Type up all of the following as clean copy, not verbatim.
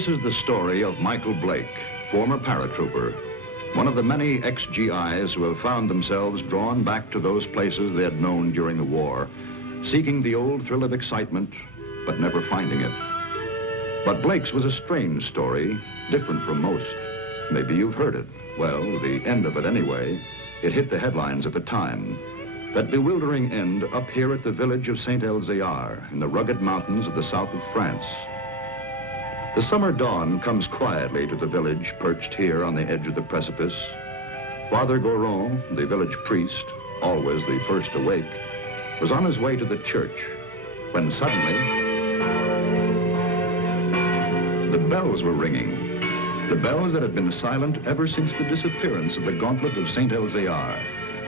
This is the story of Michael Blake, former paratrooper, one of the many ex-GIs who have found themselves drawn back to those places they had known during the war, seeking the old thrill of excitement, but never finding it. But Blake's was a strange story, different from most. Maybe you've heard it. Well, the end of it anyway. It hit the headlines at the time. That bewildering end up here at the village of Saint-Elzéar in the rugged mountains of the south of France. The summer dawn comes quietly to the village perched here on the edge of the precipice. Father Goron, the village priest, always the first awake, was on his way to the church when suddenly the bells were ringing. The bells that had been silent ever since the disappearance of the gauntlet of Saint-Elzéar,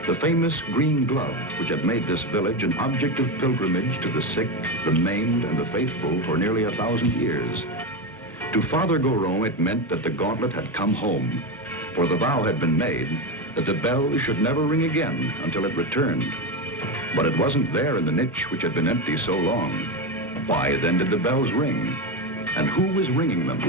the famous green glove which had made this village an object of pilgrimage to the sick, the maimed, and the faithful for nearly 1,000 years. To Father Goron, it meant that the gauntlet had come home, for the vow had been made that the bell should never ring again until it returned. But it wasn't there in the niche which had been empty so long. Why then did the bells ring? And who was ringing them?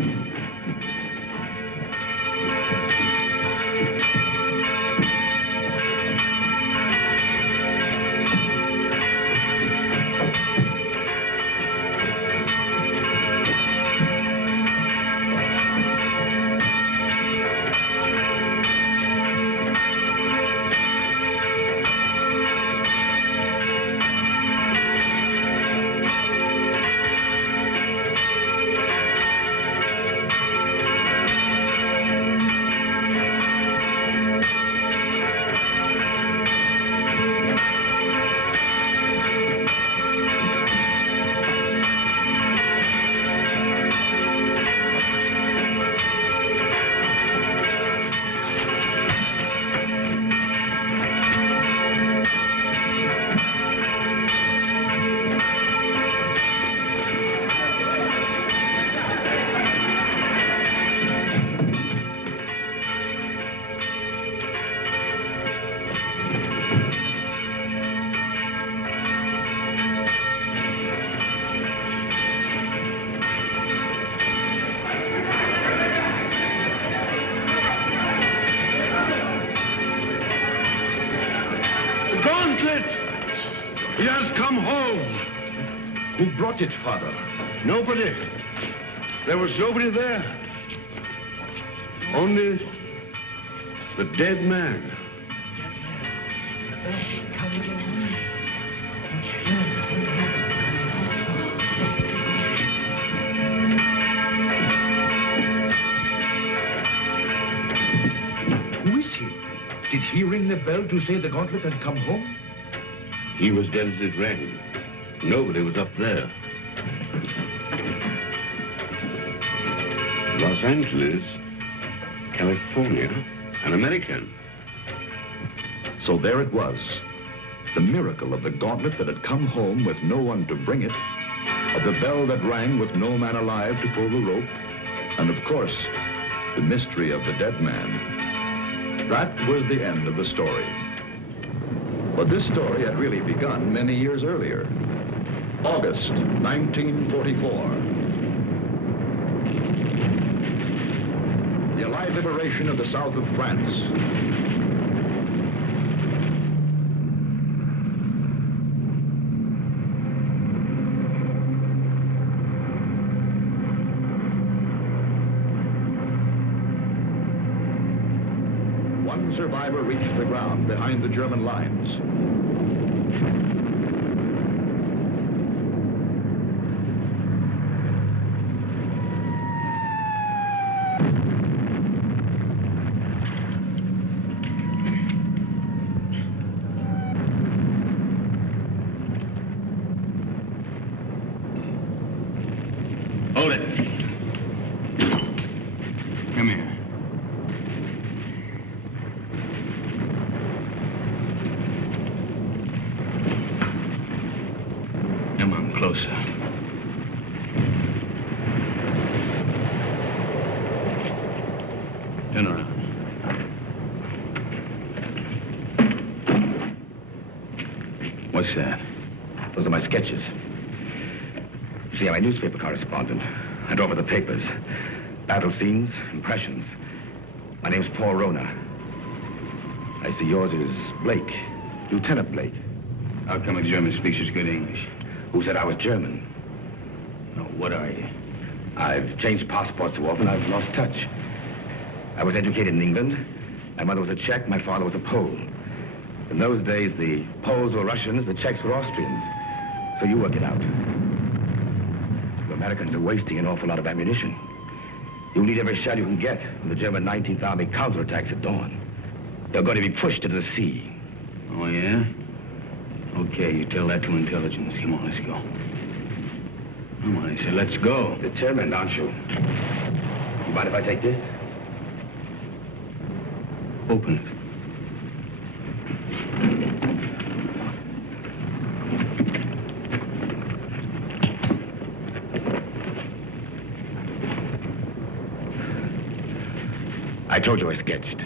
He has come home. Who brought it, Father? Nobody. There was nobody there. Only the dead man. Who is he? Did he ring the bell to say the gauntlet had come home? He was dead as it rang. Nobody was up there. Los Angeles, California, an American. So there it was. The miracle of the gauntlet that had come home with no one to bring it, of the bell that rang with no man alive to pull the rope, and of course, the mystery of the dead man. That was the end of the story. But this story had really begun many years earlier. August 1944. The Allied liberation of the south of France. One survivor reached the ground behind the German lines. Hold it. Come here. Come on, closer. Turn around. What's that? Those are my sketches. You see, I'm a newspaper correspondent. I draw for the papers. Battle scenes, impressions. My name's Paul Rona. I see yours is Blake, Lieutenant Blake. How come a German speaks such good English? Who said I was German? No, what are you? I've changed passports so often I've lost touch. I was educated in England. My mother was a Czech, my father was a Pole. In those days, the Poles were Russians, the Czechs were Austrians. So you work it out. The Americans are wasting an awful lot of ammunition. You'll need every shell you can get when the German 19th Army counterattacks at dawn. They're going to be pushed into the sea. Oh, yeah? Okay, you tell that to intelligence. Come on, let's go. Come on, I said, let's go. Determined, aren't you? You mind if I take this? Open it. I told you I sketched.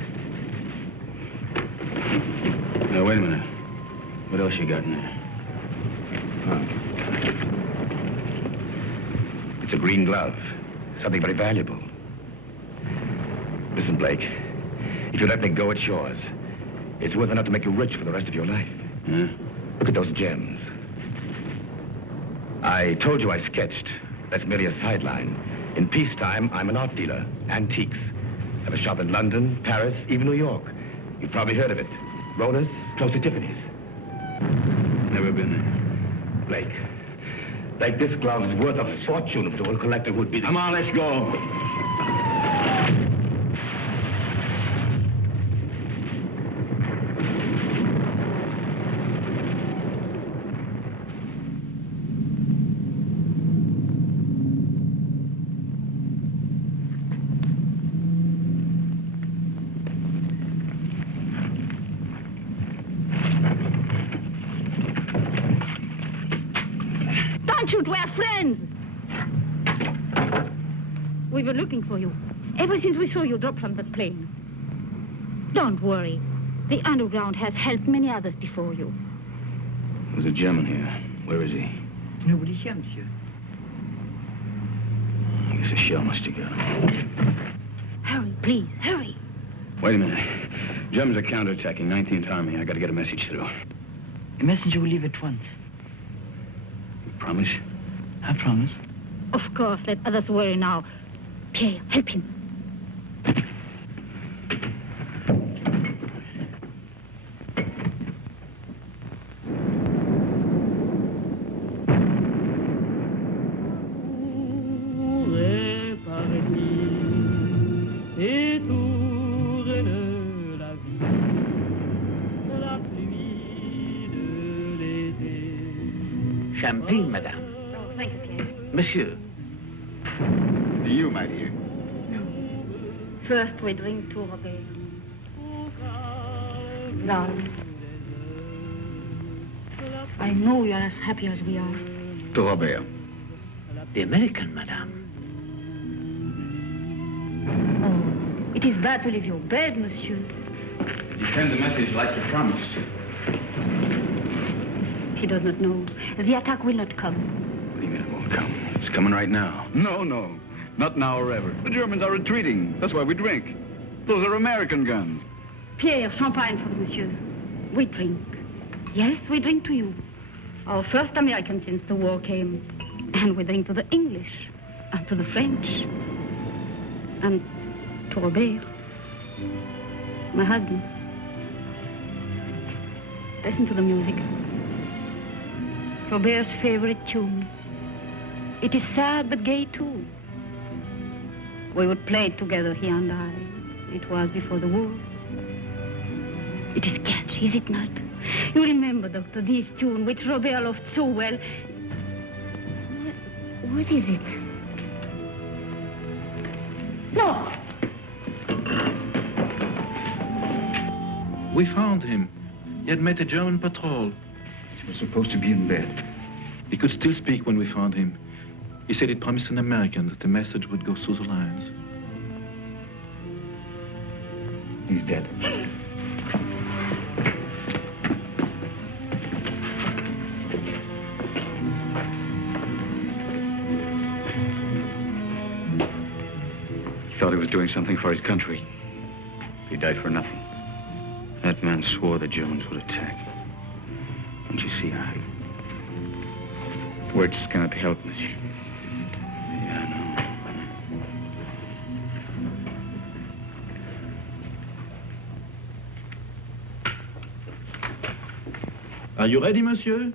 Now, wait a minute. What else you got in there? It's a green glove. Something very valuable. Listen, Blake. If you let me go, it's yours. It's worth enough to make you rich for the rest of your life. Yeah? Look at those gems. I told you I sketched. That's merely a sideline. In peacetime, I'm an art dealer. Antiques. I have a shop in London, Paris, even New York. You've probably heard of it. Rona's, close to Tiffany's. Never been there. Blake, this glove is worth a fortune if it were a collector who'd be... Come on, let's go. Don't shoot, we're friends. We were looking for you ever since we saw you drop from that plane. Don't worry. The underground has helped many others before you. There's a German here. Where is he? Nobody here, monsieur. I guess a shell must have got him. Hurry, please, hurry. Wait a minute. Germans are counterattacking 19th Army. I got to get a message through. A messenger will leave at once. You promise? I promise. Of course, let others worry now. Pierre, help him. Champagne, madame. Oh, thank you, Pierre. Monsieur. You, my dear. First, we drink to Robert. Darling, I know you're as happy as we are. To Robert. The American, madame. Oh, it is bad to leave your bed, monsieur. You send the message like you promised. He does not know. The attack will not come. What do you mean it won't come? It's coming right now. No. Not now or ever. The Germans are retreating. That's why we drink. Those are American guns. Pierre, champagne for monsieur. We drink. Yes, we drink to you. Our first American since the war came. And we drink to the English. And to the French. And to Robert. My husband. Listen to the music. Robert's favorite tune. It is sad but gay too. We would play it together, he and I. It was before the war. It is catchy, is it not? You remember, Doctor, this tune which Robert loved so well. What is it? No! We found him. He had met a German patrol. He was supposed to be in bed. He could still speak when we found him. He said he'd promised an American that the message would go through the lines. He's dead. was doing something for his country. He died for nothing. That man swore the Germans would attack. Don't you see, words cannot help, monsieur. Yeah, I know. Are you ready, monsieur?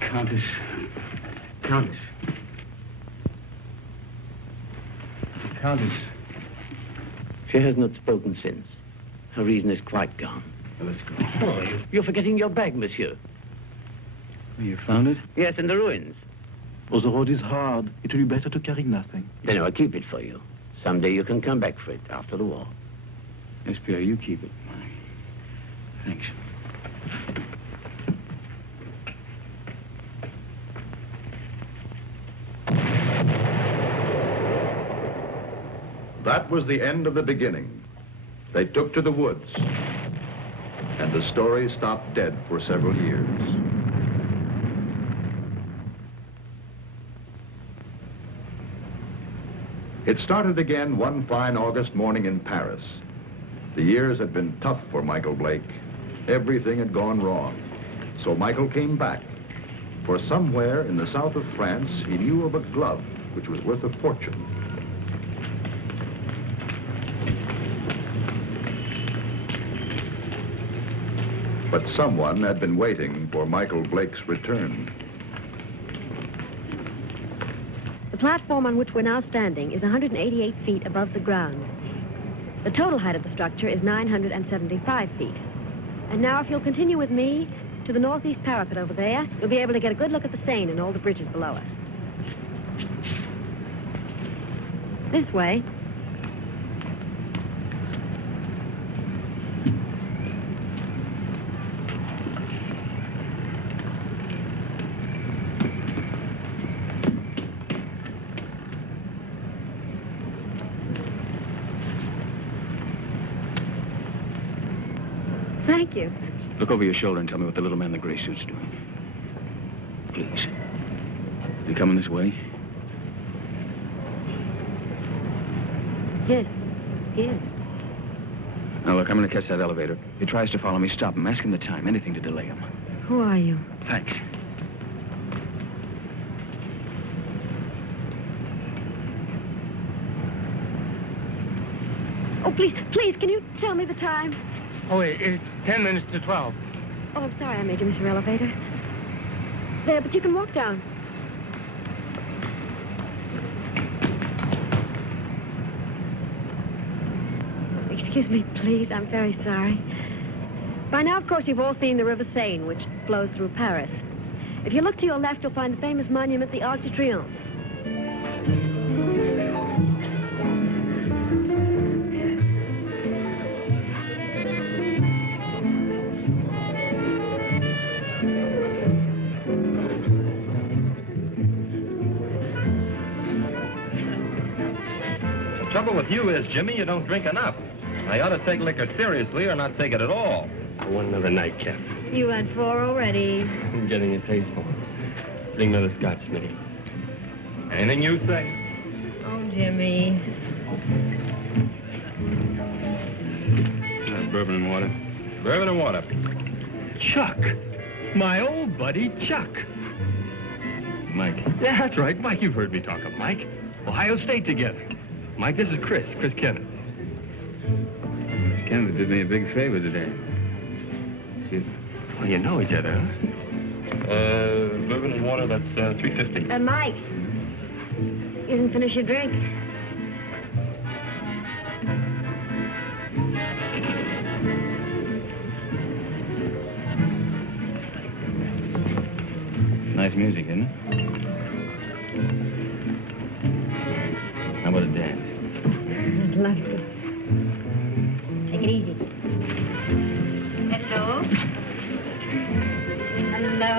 Countess. Countess. Countess. She has not spoken since. Her reason is quite gone. Well, let's go. Oh, you're forgetting your bag, monsieur. You found it? Yes, in the ruins. Oh, the road is hard. It will be better to carry nothing. Then I'll keep it for you. Someday you can come back for it after the war. Yes, Pierre, you keep it. Thanks. That was the end of the beginning. They took to the woods, and the story stopped dead for several years. It started again one fine August morning in Paris. The years had been tough for Michael Blake. Everything had gone wrong. So Michael came back. For somewhere in the south of France, he knew of a glove which was worth a fortune. But someone had been waiting for Michael Blake's return. The platform on which we're now standing is 188 feet above the ground. The total height of the structure is 975 feet. And now, if you'll continue with me to the northeast parapet over there, you'll be able to get a good look at the Seine and all the bridges below us. This way. Thank you. Look over your shoulder and tell me what the little man in the gray suit's doing. Please. You coming this way? Yes, he is. Now, look, I'm going to catch that elevator. If he tries to follow me, stop him. Ask him the time. Anything to delay him. Who are you? Thanks. Oh, please, can you tell me the time? Oh, it's 10 minutes to 12. Oh, I'm sorry I made you miss your elevator. There, but you can walk down. Excuse me, please. I'm very sorry. By now, of course, you've all seen the River Seine, which flows through Paris. If you look to your left, you'll find the famous monument, the Arc de Triomphe. The trouble with you is, Jimmy, you don't drink enough. I ought to take liquor seriously or not take it at all. One another night, Cap. You had 4 already. I'm getting a taste for it. Bring another scotch, Smitty. Anything you say. Oh, Jimmy. Bourbon and water. Bourbon and water. Chuck. My old buddy, Chuck. Mike. Yeah, that's right. Mike, you've heard me talk of Mike. Ohio State together. Mike, this is Chris Kenneth. Miss Kennedy did me a big favor today. Well, you know each other, huh? Bourbon and water, that's $3.50. Mike, you didn't finish your drink. Nice music, isn't it? How about a dance? I'd love to. Take it easy. Hello? Hello?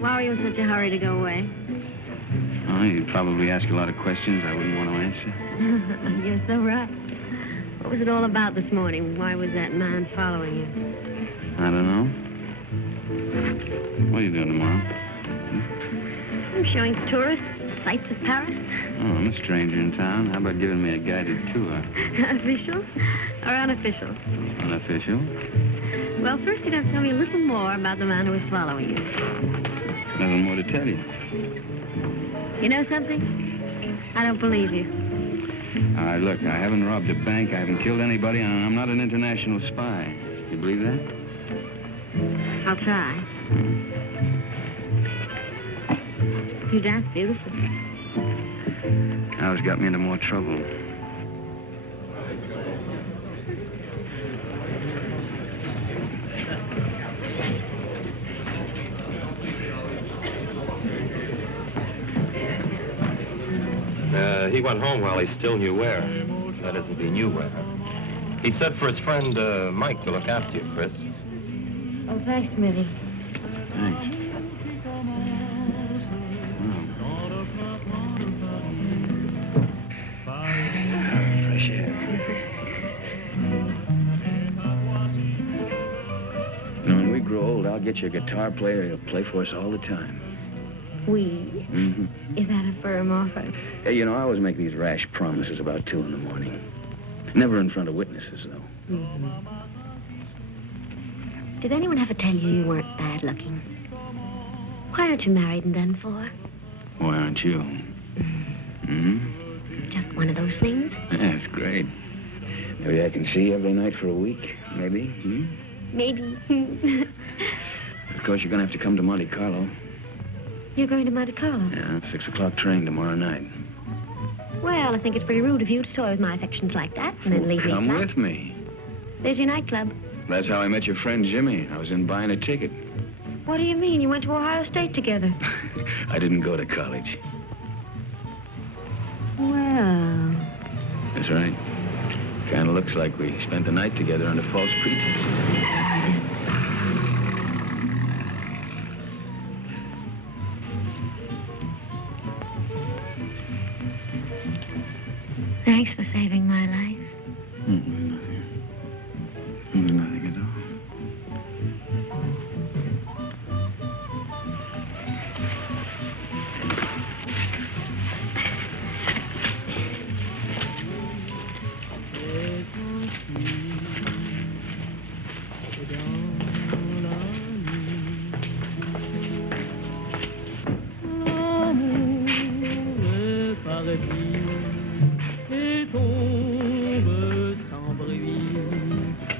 Why are you in such a hurry to go away? Oh, you'd probably ask a lot of questions I wouldn't want to answer. You're so right. What was it all about this morning? Why was that man following you? I don't know. What are you doing tomorrow? I'm showing tourists sights of Paris. Oh, I'm a stranger in town. How about giving me a guided tour? Official or unofficial? Unofficial. Well, first you'd have to tell me a little more about the man who was following you. Nothing more to tell you. You know something? I don't believe you. All right, look, I haven't robbed a bank, I haven't killed anybody, and I'm not an international spy. You believe that? I'll try. You dance beautifully. Now it's got me into more trouble. He went home while he still knew where. That is, if he knew where. He said for his friend, Mike, to look after you, Chris. Oh, thanks, Smithy. Thanks. Fresh air. When we grow old, I'll get you a guitar player who'll play for us all the time. We? Mm-hmm. Is that a firm offer? Hey, you know, I always make these rash promises about 2 in the morning. Never in front of witnesses, though. Mm-hmm. Did anyone ever tell you weren't bad looking? Why aren't you married and done for? Why aren't you? Mm-hmm. Just one of those things? Yeah, it's great. Maybe I can see you every night for a week. Maybe. Hmm? Maybe. Of course, you're going to have to come to Monte Carlo. You're going to Monte Carlo? Yeah, 6 o'clock train tomorrow night. Well, I think it's pretty rude of you to toy with my affections like that and then leave me Come flat. with me. There's your nightclub. That's how I met your friend Jimmy. I was in buying a ticket. What do you mean? You went to Ohio State together. I didn't go to college. Well... That's right. Kind of looks like we spent the night together under false pretenses. Thanks for saving my life. Nothing. Nothing at all.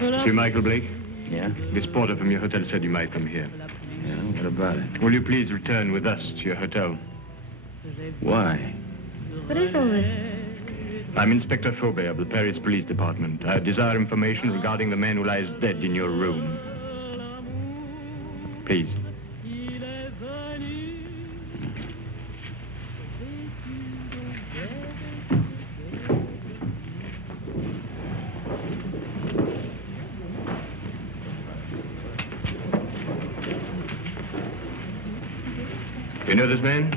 Monsieur Michael Blake? Yeah? This porter from your hotel said you might come here. Yeah, what about it? Will you please return with us to your hotel? Why? What is all this? I'm Inspector Faubert of the Paris Police Department. I desire information regarding the man who lies dead in your room. Please. You know this man?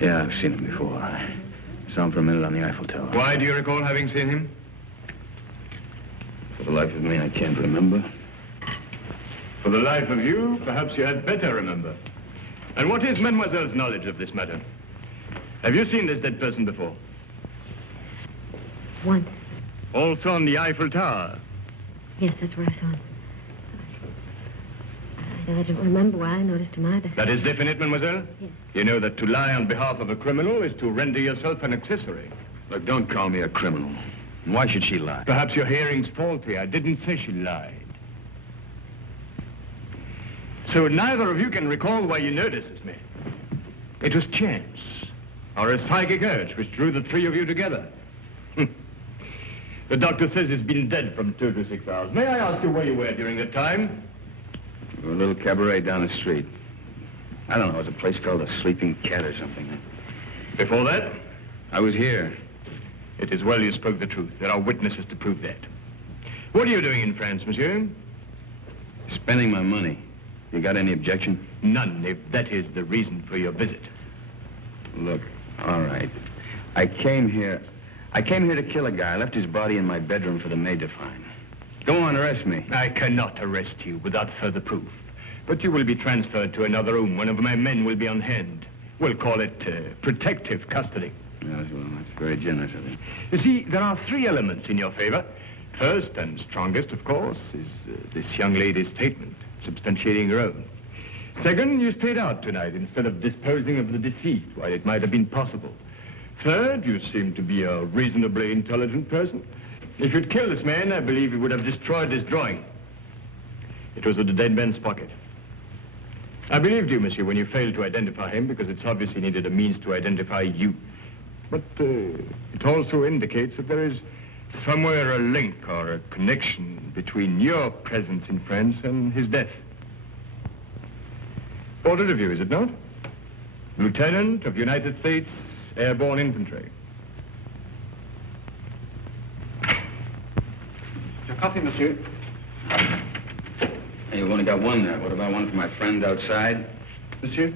Yeah, I've seen him before. I saw him for a minute on the Eiffel Tower. Why do you recall having seen him? For the life of me, I can't remember. For the life of you, perhaps you had better remember. And what is Mademoiselle's knowledge of this matter? Have you seen this dead person before? Once. Also on the Eiffel Tower? Yes, that's where I saw him. I don't remember why I noticed him either. That is definite, mademoiselle? Yes. You know that to lie on behalf of a criminal is to render yourself an accessory. Look, don't call me a criminal. Why should she lie? Perhaps your hearing's faulty. I didn't say she lied. So neither of you can recall why you noticed this man. It was chance, or a psychic urge which drew the 3 of you together. The doctor says he's been dead from 2 to 6 hours. May I ask you where you were during that time? A little cabaret down the street. I don't know, it was a place called the Sleeping Cat or something. Before that? I was here. It is well you spoke the truth. There are witnesses to prove that. What are you doing in France, monsieur? Spending my money. You got any objection? None, if that is the reason for your visit. Look, all right. I came here to kill a guy. I left his body in my bedroom for the maid to find. Go on, arrest me. I cannot arrest you without further proof. But you will be transferred to another room. One of my men will be on hand. We'll call it protective custody. Yes, well, that's very generous of you. You see, there are 3 elements in your favor. First and strongest, of course, is this young lady's statement, substantiating her own. Second, you stayed out tonight instead of disposing of the deceased while it might have been possible. Third, you seem to be a reasonably intelligent person. If you'd killed this man, I believe you would have destroyed this drawing. It was in the dead man's pocket. I believed you, monsieur, when you failed to identify him, because it's obvious he needed a means to identify you. But it also indicates that there is somewhere a link or a connection between your presence in France and his death. Portrait of you, is it not? Lieutenant of United States Airborne Infantry. Your coffee, monsieur. Hey, you've only got one there. What about one for my friend outside? Monsieur?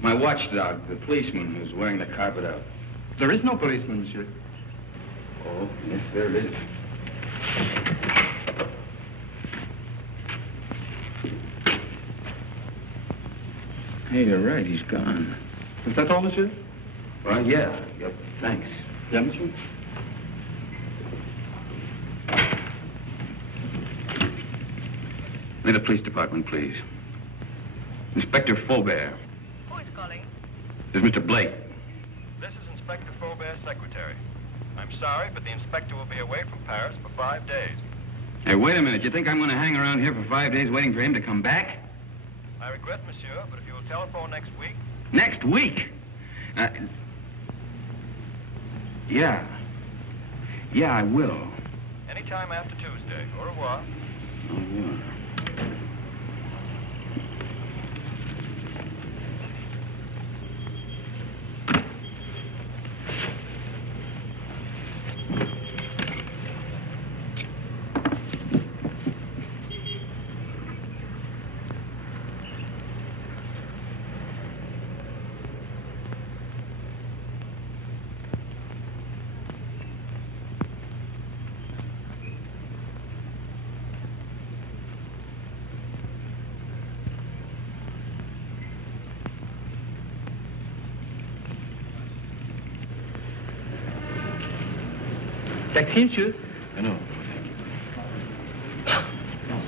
My watchdog, the policeman who's wearing the carpet out. There is no policeman, monsieur. Oh, yes, there it is. Hey, you're right. He's gone. Is that all, monsieur? Well, yeah. Yep. Thanks. Yeah, monsieur. May the police department, please. Inspector Faubert. Who is calling? This is Mr. Blake. This is Inspector Faubert's secretary. I'm sorry, but the inspector will be away from Paris for 5 days. Hey, wait a minute. You think I'm going to hang around here for 5 days waiting for him to come back? I regret, monsieur, but if you will telephone next week... Next week? Yeah. Yeah, I will. Anytime after Tuesday. Au revoir. Au revoir. Taxi, monsieur? No. Oh,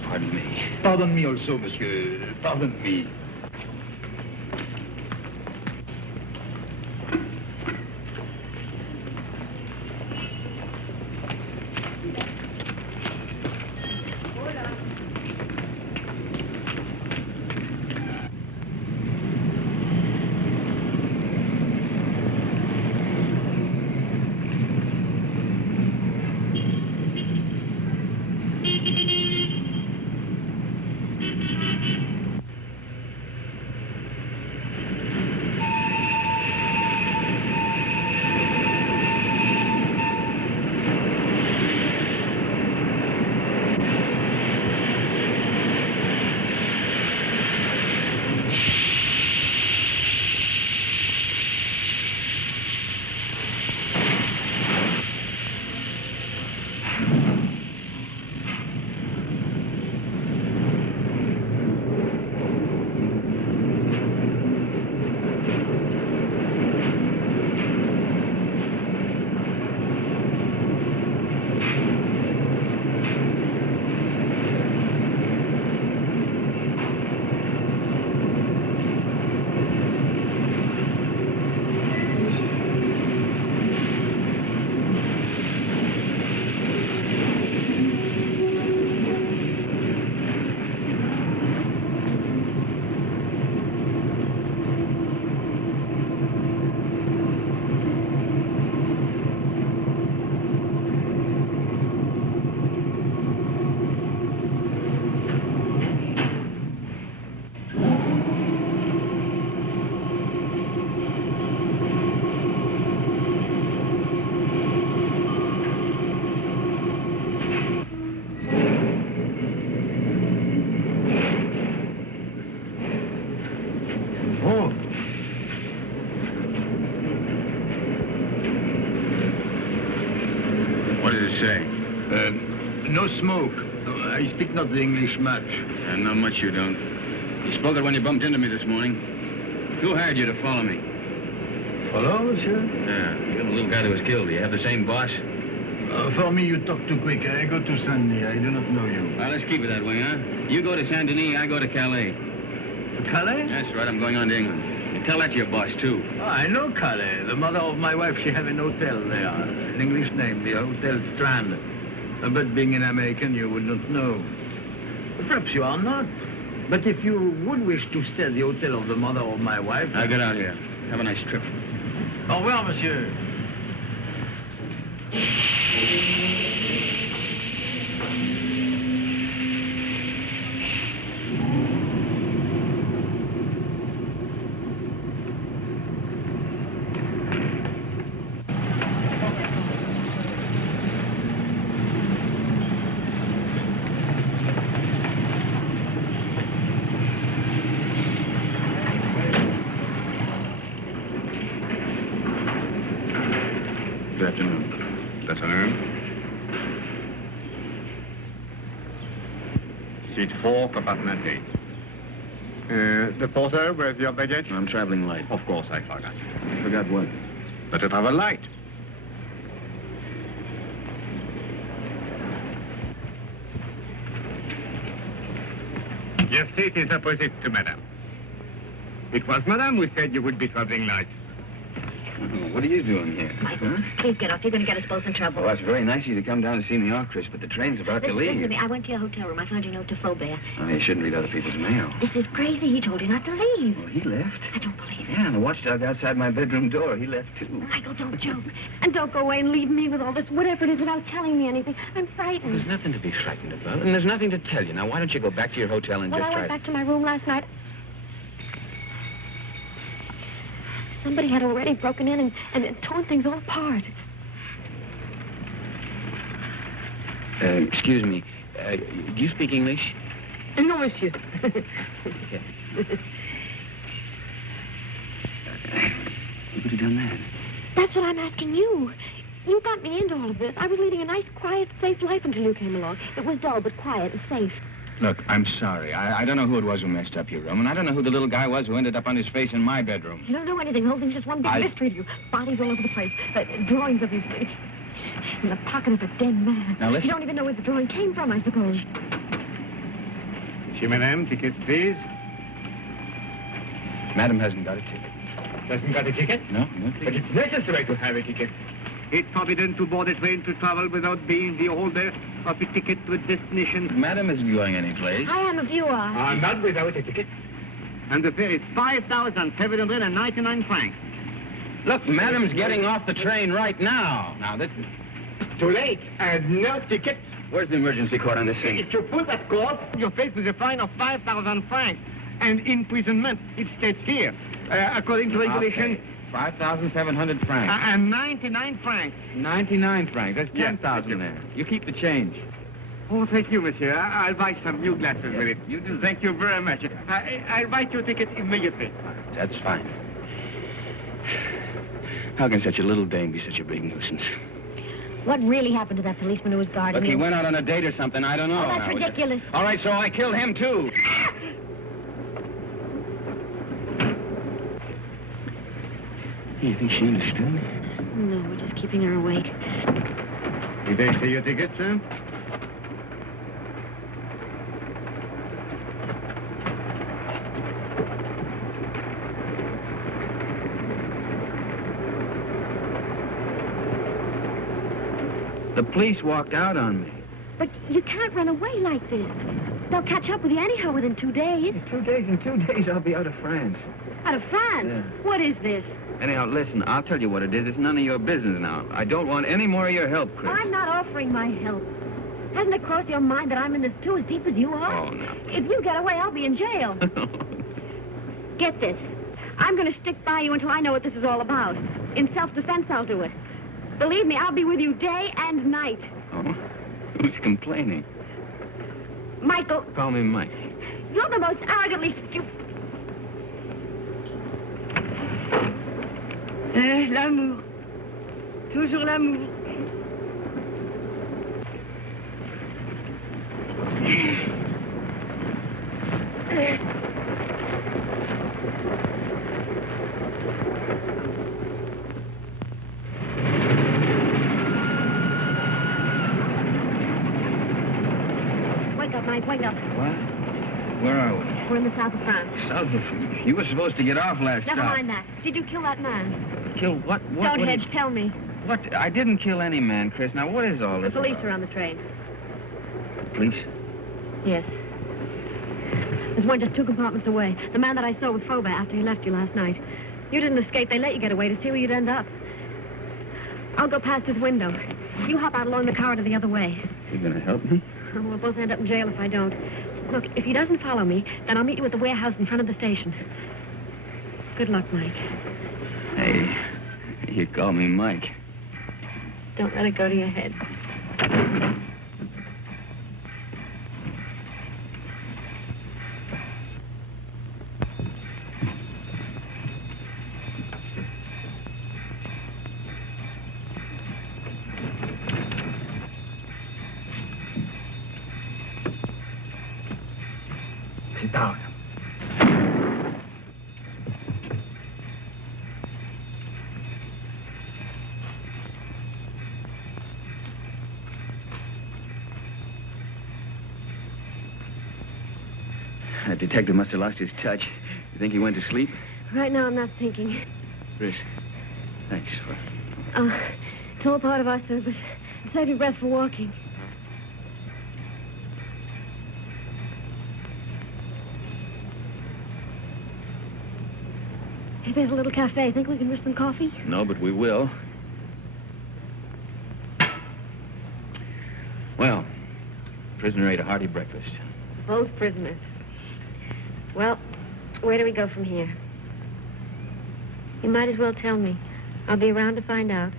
pardon me. Pardon me also, monsieur. Pardon me. say? No smoke. I speak not the English much. Not much you don't. You spoke it when you bumped into me this morning. Who hired you to follow me? Follow, monsieur? Yeah, you're the little guy that was killed. Do you have the same boss? For me, you talk too quick. I go to Saint-Denis. I do not know you. Well, let's keep it that way, huh? You go to Saint-Denis, I go to Calais. Calais? That's right, I'm going on to England. You tell that to your boss, too. Oh, I know Calais. The mother of my wife, she have an hotel there. An English name, the Hotel Strand. But being an American, you would not know. Perhaps you are not. But if you would wish to stay at the hotel of the mother of my wife... I'll get out here. Have a nice trip. Au revoir, monsieur. Good afternoon. Good afternoon. Seat 4, compartment 8. The porter, where's your baggage? I'm traveling light. Of course, I forgot. Forgot what? But to travel light. Your seat is opposite to Madame. It was Madame who said you would be traveling light. Oh, what are you doing here? Michael, please get off. You're going to get us both in trouble. Well, that's very nice of you to come down to see me off, Chris, but the train's about to leave. Listen to me. I went to your hotel room. I found your note to Faubert. Oh, you shouldn't read other people's mail. This is crazy. He told you not to leave. Well, he left. I don't believe it. Yeah, and the watchdog outside my bedroom door, he left, too. Michael, don't joke. And don't go away and leave me with all this, whatever it is, without telling me anything. I'm frightened. There's nothing to be frightened about, and there's nothing to tell you. Now, why don't you go back to your hotel and Well, just I try went back to my room last night. Somebody had already broken in and torn things all apart. Excuse me. Do you speak English? No, monsieur. Who could have done that? That's what I'm asking you. You got me into all of this. I was leading a nice, quiet, safe life until you came along. It was dull, but quiet and safe. Look, I'm sorry. I don't know who it was who messed up your room, and I don't know who the little guy was who ended up on his face in my bedroom. You don't know anything. The whole thing's just one big mystery to you. Bodies all over the place. Drawings of you in the pocket of a dead man. Now, listen. You don't even know where the drawing came from, I suppose. Monsieur, Madame, ticket, please. Madam hasn't got a ticket. Doesn't got a ticket? No ticket. But it's necessary to have a ticket. It's forbidden to board a train to travel without being the holder of a ticket to a destination. Madam isn't going anyplace. I am if you are. Not without a ticket. And the fare is 5,799 francs. Look, Madam's getting off the train right now. Now, this... Too late. And no ticket. Where's the emergency cord on this thing? If you pull that cord, you're faced with a fine of 5,000 francs. And imprisonment, it states here. According to regulation... Okay. 5,700 francs. And 99 francs. 99 francs. That's 10,000 yes, there. You keep the change. Oh, thank you, monsieur. I'll buy some new glasses with it. You do. Thank you very much. I'll write your ticket immediately. That's fine. How can such a little dame be such a big nuisance? What really happened to that policeman who was guarding Look, you? he went out on a date or something. I don't know. Oh, that's ridiculous. All right, so I killed him, too. You think she understood? No, we're just keeping her awake. Did they see your ticket, sir? The police walked out on me. But you can't run away like this. They'll catch up with you anyhow within 2 days. In 2 days, I'll be out of France. Out of France? Yeah. What is this? Anyhow, listen, I'll tell you what it is. It's none of your business now. I don't want any more of your help, Chris. I'm not offering my help. Hasn't it crossed your mind that I'm in this too as deep as you are? Oh, no. If you get away, I'll be in jail. Get this. I'm going to stick by you until I know what this is all about. In self-defense, I'll do it. Believe me, I'll be with you day and night. Oh? Who's complaining? Michael. Call me Mike. You're the most arrogantly stupid... L'amour. Toujours l'amour. Wake up, Mike, wake up. What? Where are we? We're in the south of France. South of... You were supposed to get off last Never stop. mind that. Did you kill that man? Kill what? Don't hedge, tell me. What? I didn't kill any man, Chris. Now, what is all The this police about? are on the train. Police? Yes. There's one just 2 compartments away. The man that I saw with Fauvet after he left you last night. You didn't escape. They let you get away to see where you'd end up. I'll go past his window. You hop out along the corridor the other way. You gonna help me? We'll both end up in jail if I don't. Look, if he doesn't follow me, then I'll meet you at the warehouse in front of the station. Good luck, Mike. Hey, you call me Mike. Don't let it go to your head. Sit down. That detective must have lost his touch. You think he went to sleep? Right now, I'm not thinking. Chris, thanks for... It's all part of our service. Save your breath for walking. Hey, there's a little cafe. Think we can risk some coffee? No, but we will. Well, prisoner ate a hearty breakfast. Both prisoners. Well, where do we go from here? You might as well tell me. I'll be around to find out.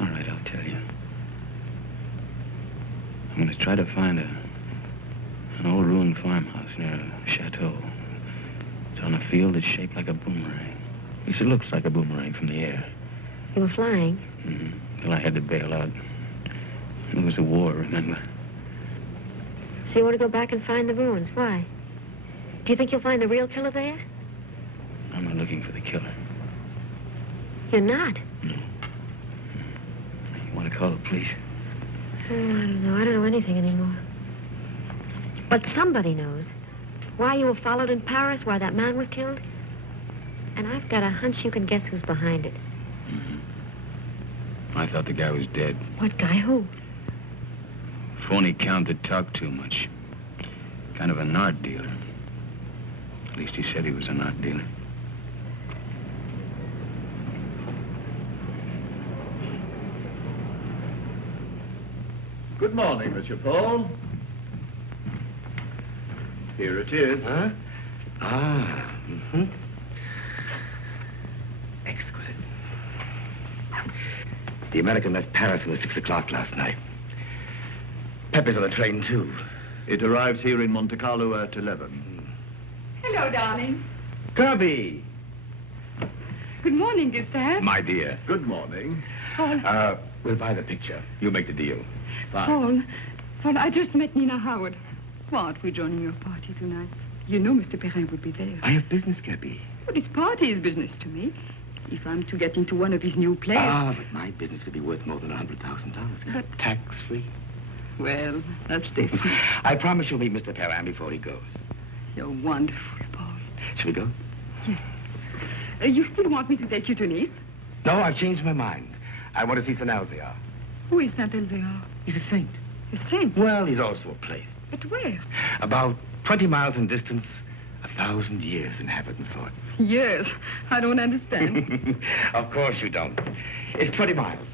All right, I'll tell you. I'm going to try to find an old ruined farmhouse near a chateau. It's on a field that's shaped like a boomerang. At least it looks like a boomerang from the air. You were flying? Mm-hmm. Till I had to bail out. It was a war, remember? So you want to go back and find the ruins? Why? Do you think you'll find the real killer there? I'm not looking for the killer. You're not? No. You want to call the police? Oh, I don't know. I don't know anything anymore. But somebody knows. Why you were followed in Paris, why that man was killed. And I've got a hunch you can guess who's behind it. Mm-hmm. I thought the guy was dead. What guy? Who? Phony count that talked too much. Kind of an art dealer. At least he said he was an art dealer. Good morning, Monsieur Paul. Here it is. Huh? Ah, mm-hmm. Exquisite. The American left Paris at 6 o'clock last night. Pepe's on the train, too. It arrives here in Monte Carlo at 11. Hello, darling. Kirby! Good morning, Gustave. My dear. Good morning. Paul. We'll buy the picture. You make the deal. Fine. Paul, I just met Nina Howard. Why aren't we joining your party tonight? You know Mr. Perrin would be there. I have business, Kirby. Well, this party is business to me. If I'm to get into one of his new plays... Ah, but my business could be worth more than $100,000. But... Tax-free. Well, that's different. I promise you'll meet Mr. Perrin before he goes. You're wonderful, Paul. Shall we go? Yes. You still want me to take you to Nice? No, I've changed my mind. I want to see Saint Elzéar. Who is Saint Elzéar? He's a saint. A saint? Well, he's also a place. But where? About 20 miles in distance, 1,000 years in habit and thought. Yes, I don't understand. Of course you don't. It's 20 miles.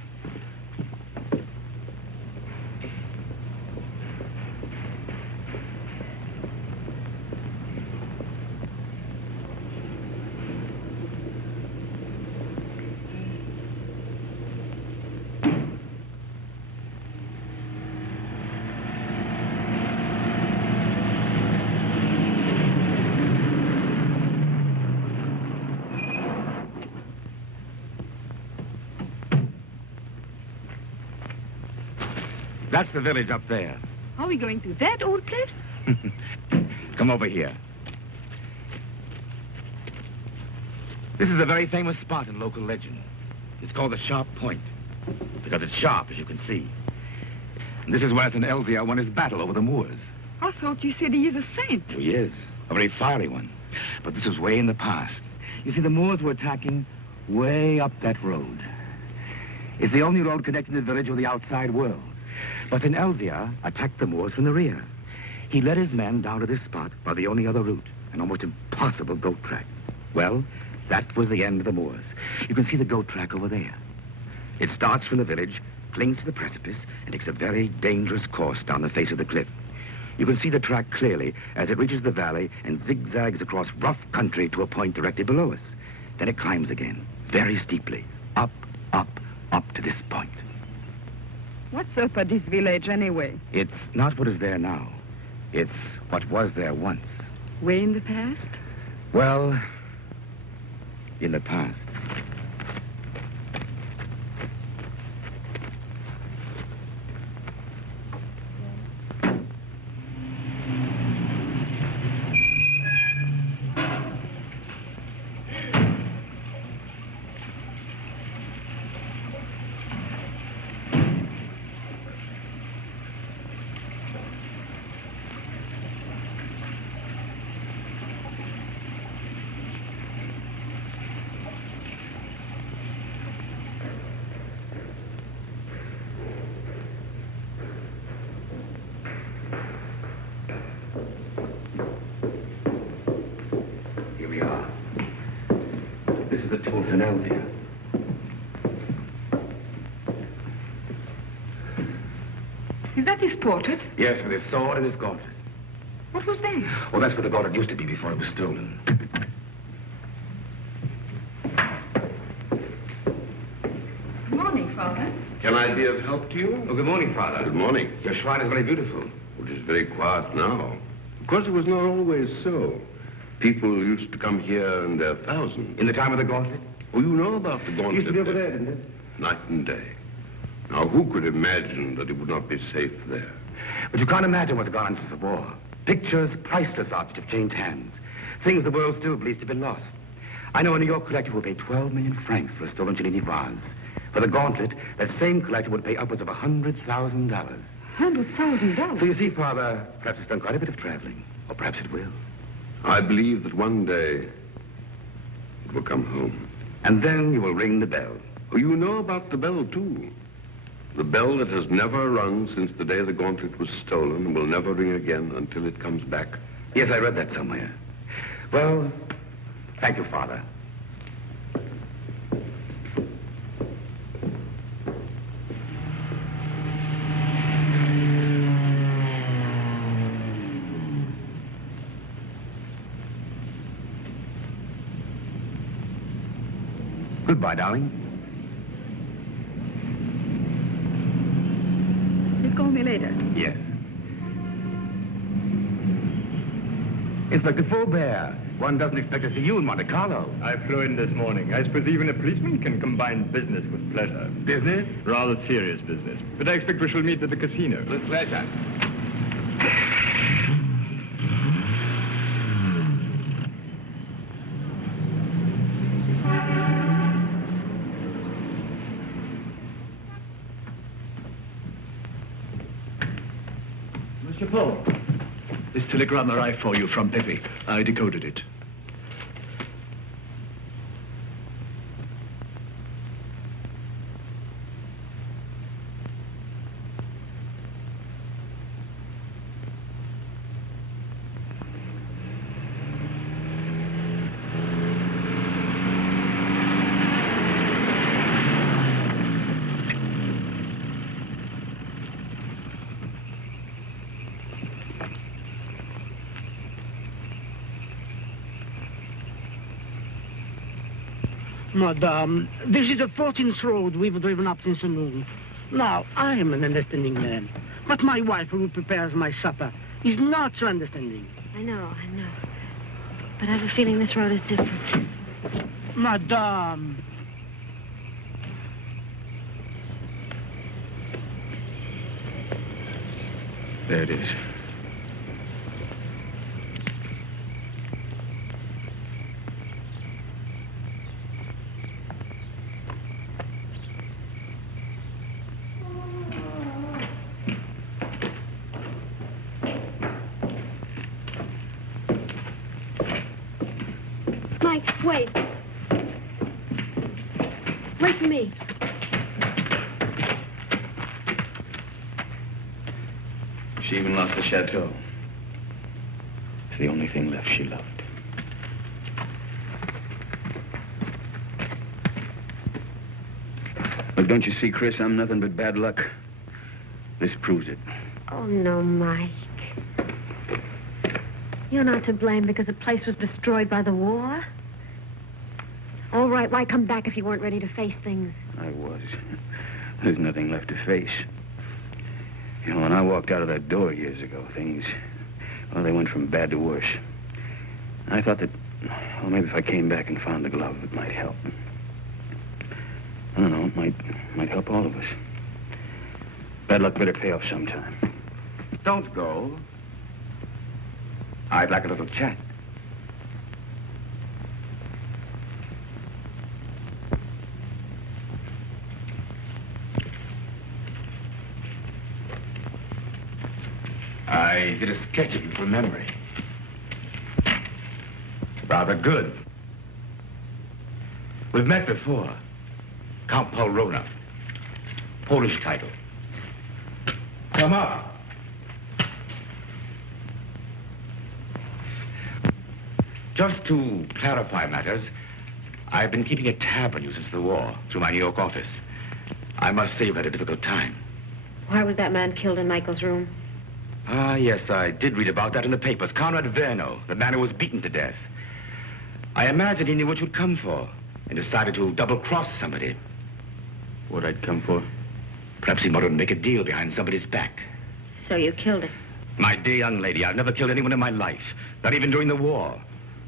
That's the village up there. Are we going to that old place? Come over here. This is a very famous spot in local legend. It's called the Sharp Point, because it's sharp, as you can see. And this is where St. Elzevir won his battle over the Moors. I thought you said he is a saint. Oh, he is. A very fiery one. But this was way in the past. You see, the Moors were attacking way up that road. It's the only road connecting the village with the outside world. But St. Elzevir attacked the Moors from the rear. He led his men down to this spot by the only other route, an almost impossible goat track. Well, that was the end of the Moors. You can see the goat track over there. It starts from the village, clings to the precipice, and takes a very dangerous course down the face of the cliff. You can see the track clearly as it reaches the valley and zigzags across rough country to a point directly below us. Then it climbs again, very steeply, up, up, up to this point. What's up at this village, anyway? It's not what is there now. It's what was there once. Way in the past? Well, in the past. St. Elzevir. Is that his portrait? Yes, with his sword and his gauntlet. What was that? Oh, that's where the gauntlet used to be before it was stolen. Good morning, Father. Can I be of help to you? Oh, good morning, Father. Good morning. Your shrine is very beautiful. It is very quiet now. Of course, it was not always so. People used to come here in their thousands. In the time of the gauntlet? Oh, you know about the gauntlet. It used to be over there, didn't it? Night and day. Now, who could imagine that it would not be safe there? But you can't imagine what's gone on since the war. Pictures, priceless objects have changed hands. Things the world still believes to be lost. I know a New York collector will pay 12 million francs for a stolen Cellini vase. For the gauntlet, that same collector would pay upwards of $100,000. $100,000? So you see, Father, perhaps it's done quite a bit of traveling. Or perhaps it will. I believe that one day it will come home. And then you will ring the bell. Oh, you know about the bell, too. The bell that has never rung since the day the gauntlet was stolen and will never ring again until it comes back. Yes, I read that somewhere. Well, thank you, Father. Goodbye, darling. You'll call me later. Yes. Inspector Faubert, one doesn't expect to see you in Monte Carlo. I flew in this morning. I suppose even a policeman can combine business with pleasure. Business? Rather serious business. But I expect we shall meet at the casino. With pleasure. Mr. Paul, this telegram arrived for you from Pepe. I decoded it. Madame, this is the 14th road we've driven up since noon. Now, I am an understanding man, but my wife, who prepares my supper, is not so understanding. I know. But I have a feeling this road is different. Madame. There it is. Mike, wait. Wait for me. She even lost the chateau. It's the only thing left she loved. Look, don't you see, Chris, I'm nothing but bad luck. This proves it. Oh, no, Mike. You're not to blame because the place was destroyed by the war. All right, why come back if you weren't ready to face things? I was. There's nothing left to face. You know, when I walked out of that door years ago, things, well, they went from bad to worse. I thought that, well, maybe if I came back and found the glove, it might help. I don't know, it might help all of us. Bad luck better pay off sometime. Don't go. I'd like a little chat. I did a sketch of you from memory. Rather good. We've met before. Count Polrona. Polish title. Come up. Just to clarify matters, I've been keeping a tab on you since the war, through my New York office. I must say you've had a difficult time. Why was that man killed in Michael's room? Ah, yes, I did read about that in the papers. Conrad Verno, the man who was beaten to death. I imagined he knew what you'd come for and decided to double-cross somebody. What I'd come for? Perhaps he wanted to make a deal behind somebody's back. So you killed him. My dear young lady, I've never killed anyone in my life, not even during the war.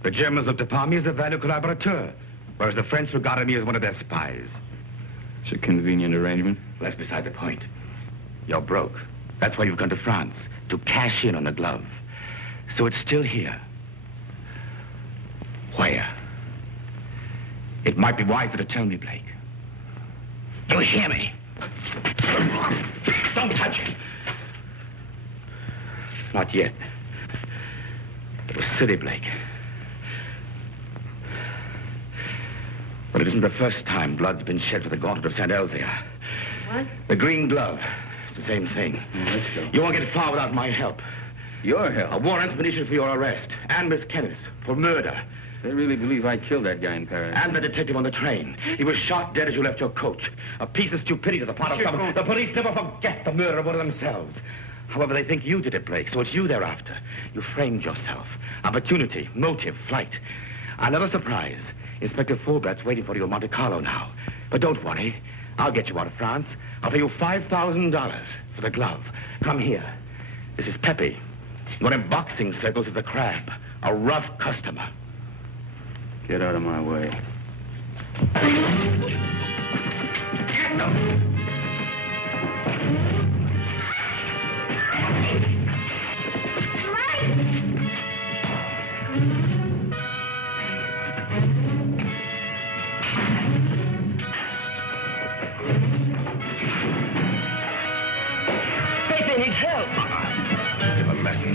The Germans looked upon me as a valued collaborateur, whereas the French regarded me as one of their spies. It's a convenient arrangement. Well, that's beside the point. You're broke. That's why you've gone to France, to cash in on the glove. So it's still here. Where? It might be wiser to tell me, Blake. You hear me? Don't touch it. Not yet. It was silly, Blake. But it isn't the first time blood's been shed for the gauntlet of St. Elzea. What? The green glove. It's the same thing. Let's go. You won't get far without my help. Your help? A war expedition for your arrest. And Miss Kenneth for murder. They really believe I killed that guy in Paris. And the detective on the train. He was shot dead as you left your coach. A piece of stupidity to the part of someone. The police never forget the murder of one of themselves. However, they think you did it, Blake, so it's you they're after. You framed yourself. Opportunity, motive, flight. Another surprise. Inspector Fulbert's waiting for you in Monte Carlo now. But don't worry. I'll get you out of France. I'll pay you $5,000 for the glove. Come here. This is Pepe. Known in boxing circles as the Crab. A rough customer. Get out of my way. Get them! Pepe needs help. Give a lesson.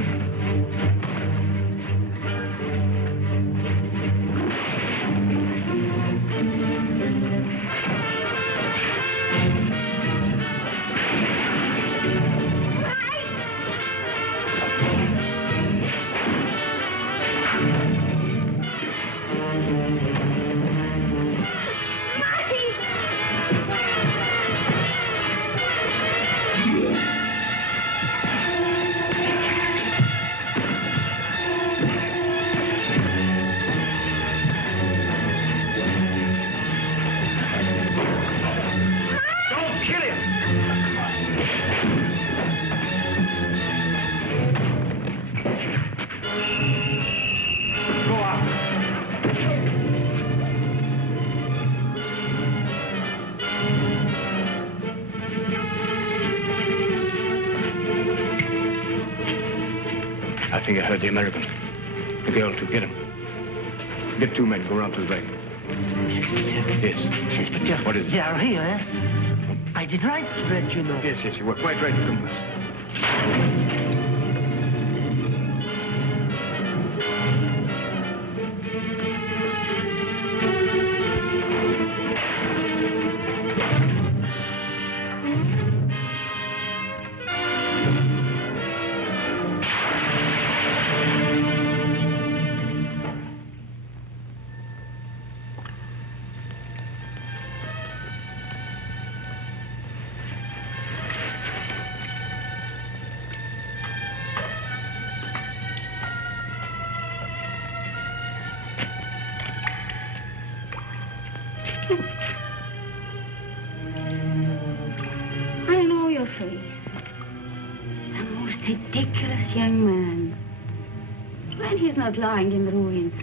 think I heard the American. The girl, too. Get him. Get 2 men. Go round to the back. Yes. Inspector. What is it? They are here, eh? I did right to let you know. Yes, you were quite right to come with us. I know your face. The most ridiculous young man. When he's not lying in the ruins,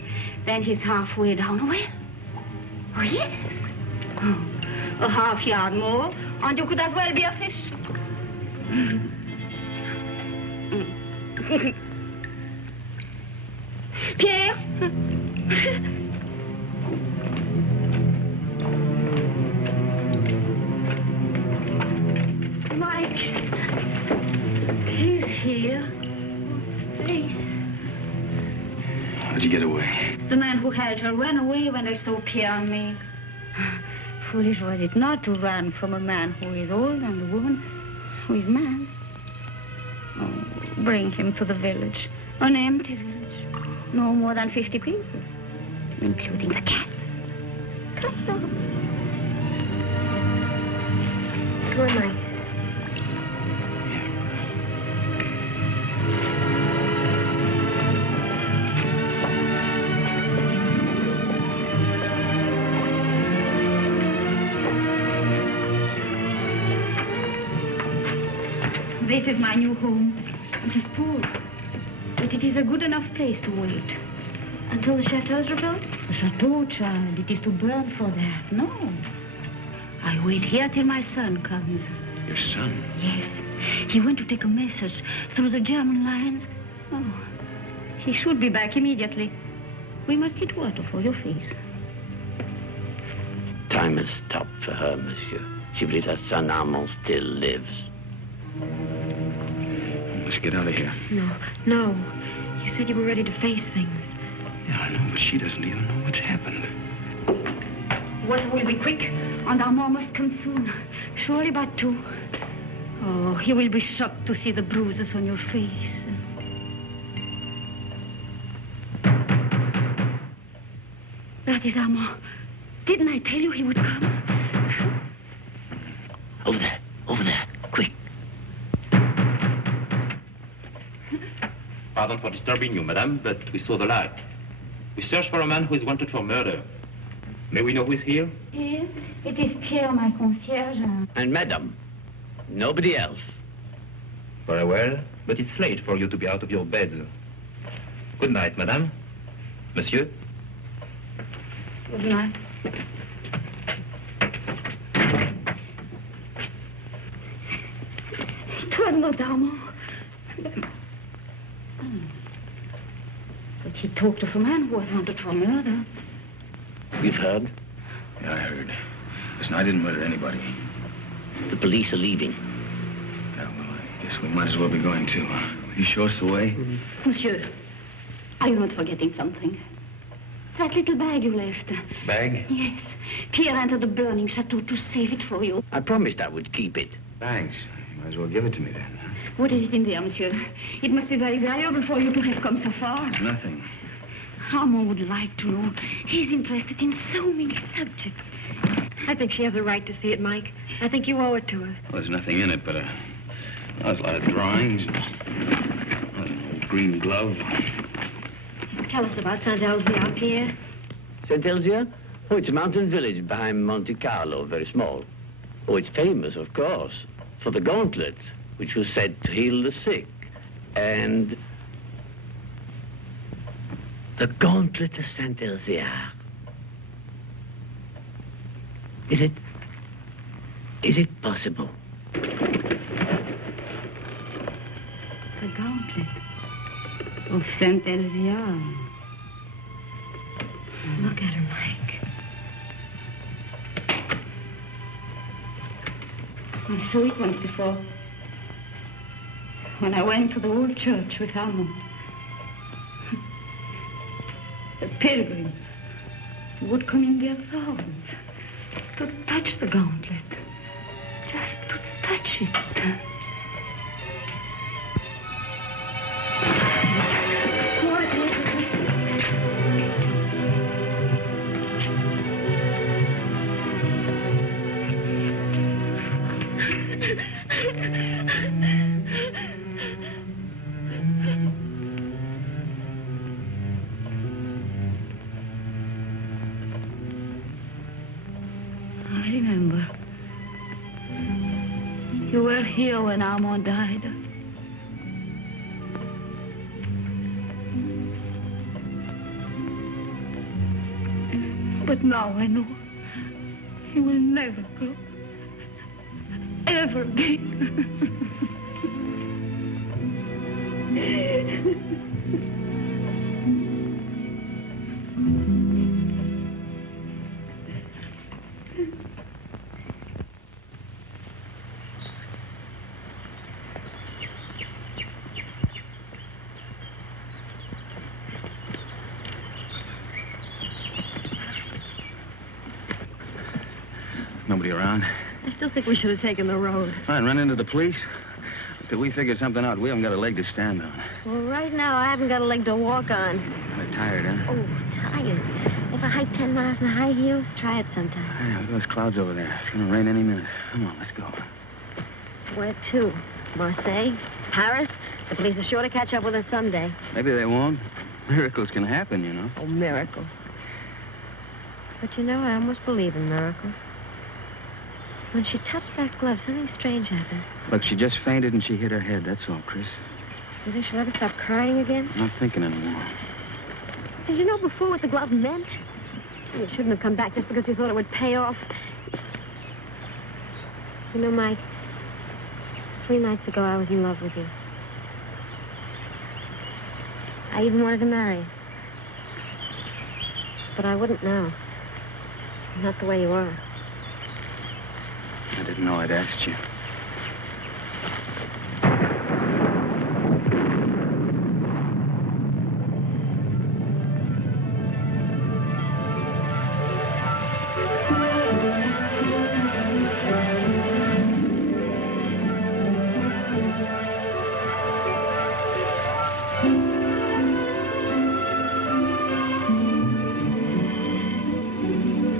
then he's halfway down a well. Oh, yes. Oh, a half yard more, and you could as well be a fish. Pierre? Mike, he's here. Please. How'd you get away? The man who held her ran away when they saw Pierre and me. Foolish was it not to run from a man who is old and a woman who is mad. Oh, bring him to the village. An empty village. No more than 50 people, including the cat. Come on. Come on, Mike. This is my new home. It is poor, but it is a good enough place to wait. Until the chateau is rebuilt? The chateau, child. It is to burn for that. No. I wait here till my son comes. Your son? Yes. He went to take a message through the German lines. Oh, he should be back immediately. We must get water for your face. Time has stopped for her, monsieur. She believes her son Armand still lives. Let's get out of here. No. You said you were ready to face things. Yeah, I know, but she doesn't even know what's happened. Water will be quick, and Armand must come soon. Surely by 2. Oh, he will be shocked to see the bruises on your face. That is Armand. Didn't I tell you he would come? Over there, quick. Pardon for disturbing you, madame, but we saw the light. We search for a man who is wanted for murder. May we know who is here? Yes, it is Pierre, my concierge. And madame, nobody else. Very well, but it's late for you to be out of your bed. Good night, madame. Monsieur? Good night. It was not Armand. But he talked of a man who was wanted for murder. You've heard? Yeah, I heard. Listen, I didn't murder anybody. The police are leaving. Yeah, well, I guess we might as well be going too. Will you show us the way? Monsieur, are you not forgetting something? That little bag you left. Bag? Yes. Pierre entered the burning chateau to save it for you. I promised I would keep it. Thanks. You might as well give it to me then. What is it in there, monsieur? It must be very valuable for you to have come so far. Nothing. Armand would like to know. He's interested in so many subjects. I think she has a right to see it, Mike. I think you owe it to her. Well, there's nothing in it but there's a lot of drawings. An old green glove. Tell us about Saint-Elzéar, Pierre. Saint-Elzéar? Oh, it's a mountain village behind Monte Carlo, very small. Oh, it's famous, of course, for the gauntlet, which was said to heal the sick. And the gauntlet of Saint-Elzéar. Is it possible? The gauntlet. Of Saint Elvia. Look at her, Mike. I saw it once before. When I went to the old church with Armand. The pilgrims would come in their thousands to touch the gauntlet. Just to touch it. I remember. You were here when Armand died. But now I know he will never go. Ever again. Nobody around? I still think we should have taken the road. Fine, run into the police. Till we figure something out, we haven't got a leg to stand on. Well, right now, I haven't got a leg to walk on. Kind of tired, huh? Oh, tired. If I hike 10 miles in high heels, try it sometime. Yeah, look at those clouds over there. It's going to rain any minute. Come on, let's go. Where to? Marseille? Paris? The police are sure to catch up with us someday. Maybe they won't. Miracles can happen, you know. Oh, miracles. But you know, I almost believe in miracles. When she touched that glove, something strange happened. Look, she just fainted and she hit her head. That's all, Chris. You think she'll ever stop crying again? I'm not thinking anymore. Did you know before what the glove meant? You shouldn't have come back just because you thought it would pay off. You know, Mike, 3 nights ago I was in love with you. I even wanted to marry you. But I wouldn't now. Not the way you are. I didn't know I'd asked you.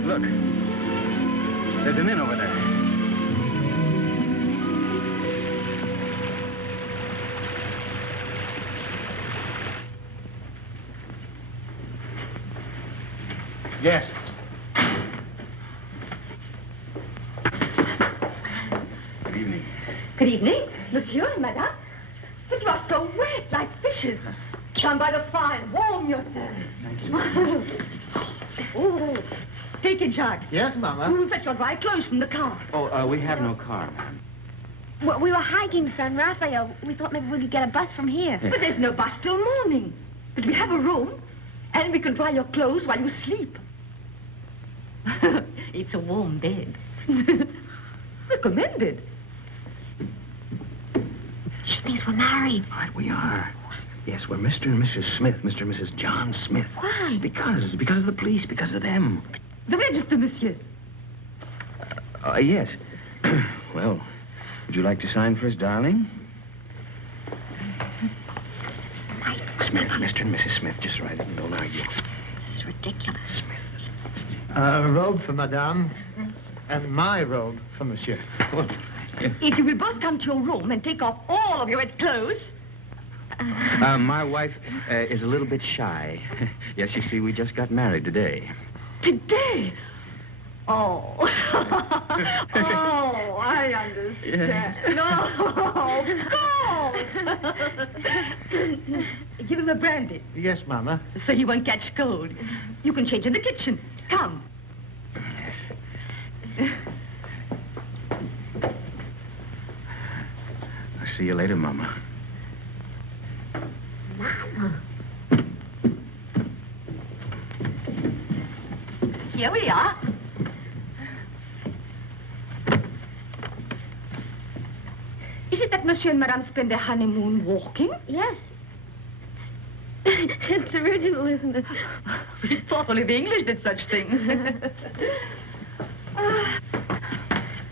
Look, there's an inn over there. Yes. Good evening. Good evening, monsieur and madame. But you are so wet, like fishes. Stand by the fire and warm yourself. Thank you. Oh, take a jug. Yes, Mama. We'll fetch your dry clothes from the car. Oh, we have no car, ma'am. Well, we were hiking San Rafael. We thought maybe we could get a bus from here. But there's no bus till morning. But we have a room, and we can dry your clothes while you sleep. It's a warm bed. Recommended. She thinks we're married. Right, we are. Yes, we're Mr. and Mrs. Smith, Mr. and Mrs. John Smith. Why? Because of the police, because of them. The register, monsieur. Yes. Well, would you like to sign for us, darling? Smith, Mr. and Mrs. Smith, just write it and don't argue. This is ridiculous. A robe for Madame, and my robe for Monsieur. If you will both come to your room and take off all of your wet clothes. My wife is a little bit shy. Yes, you see, we just got married today. Today? Oh. Oh, I understand. Yes. No, go. Give him a brandy. Yes, Mama. So he won't catch cold. You can change in the kitchen. Come. I'll see you later, Mama. Mama. Here we are. Is it that Monsieur and Madame spend their honeymoon walking? Yes. It's original, isn't it? We thought only the English did such things.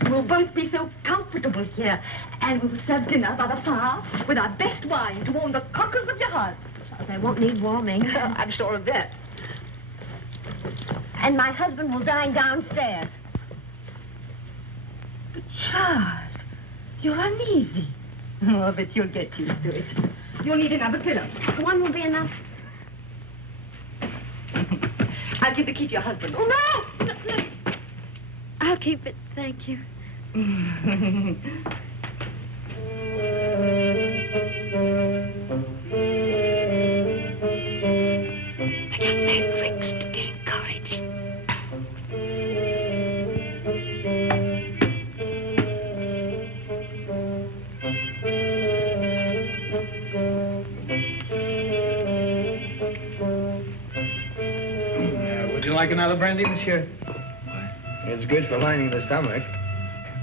We'll both be so comfortable here, and we'll serve dinner by the fire with our best wine to warm the cockles of your hearts. They won't need warming. I'm sure of that. And my husband will dine downstairs. But Charles, you're uneasy. Oh, but you'll get used to it. You'll need another pillow. One will be enough. I'll give the key to your husband. Oh, no! No. I'll keep it, thank you. Would you like another brandy, monsieur? It's good for lining the stomach.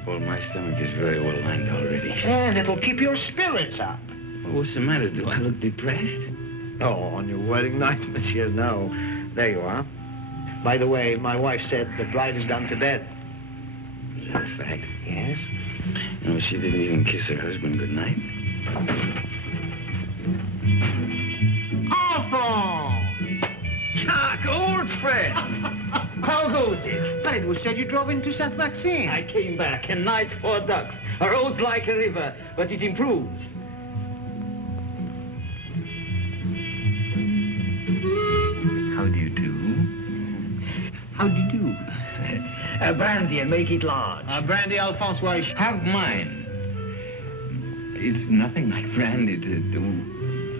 Well, my stomach is very well lined already. And it'll keep your spirits up. Well, what's the matter? Do I look depressed? Oh, on your wedding night, monsieur, no. There you are. By the way, my wife said the bride has gone to bed. Is that a fact? Yes. No, she didn't even kiss her husband goodnight. Alphonse! Chuck, old friend! How goes it? But it was said you drove into Saint Maxime. I came back, a night for ducks. A road like a river, but it improves. How do you do? How do you do? Brandy and make it large. Brandy, Alphonse, why? Have mine. It's nothing like brandy to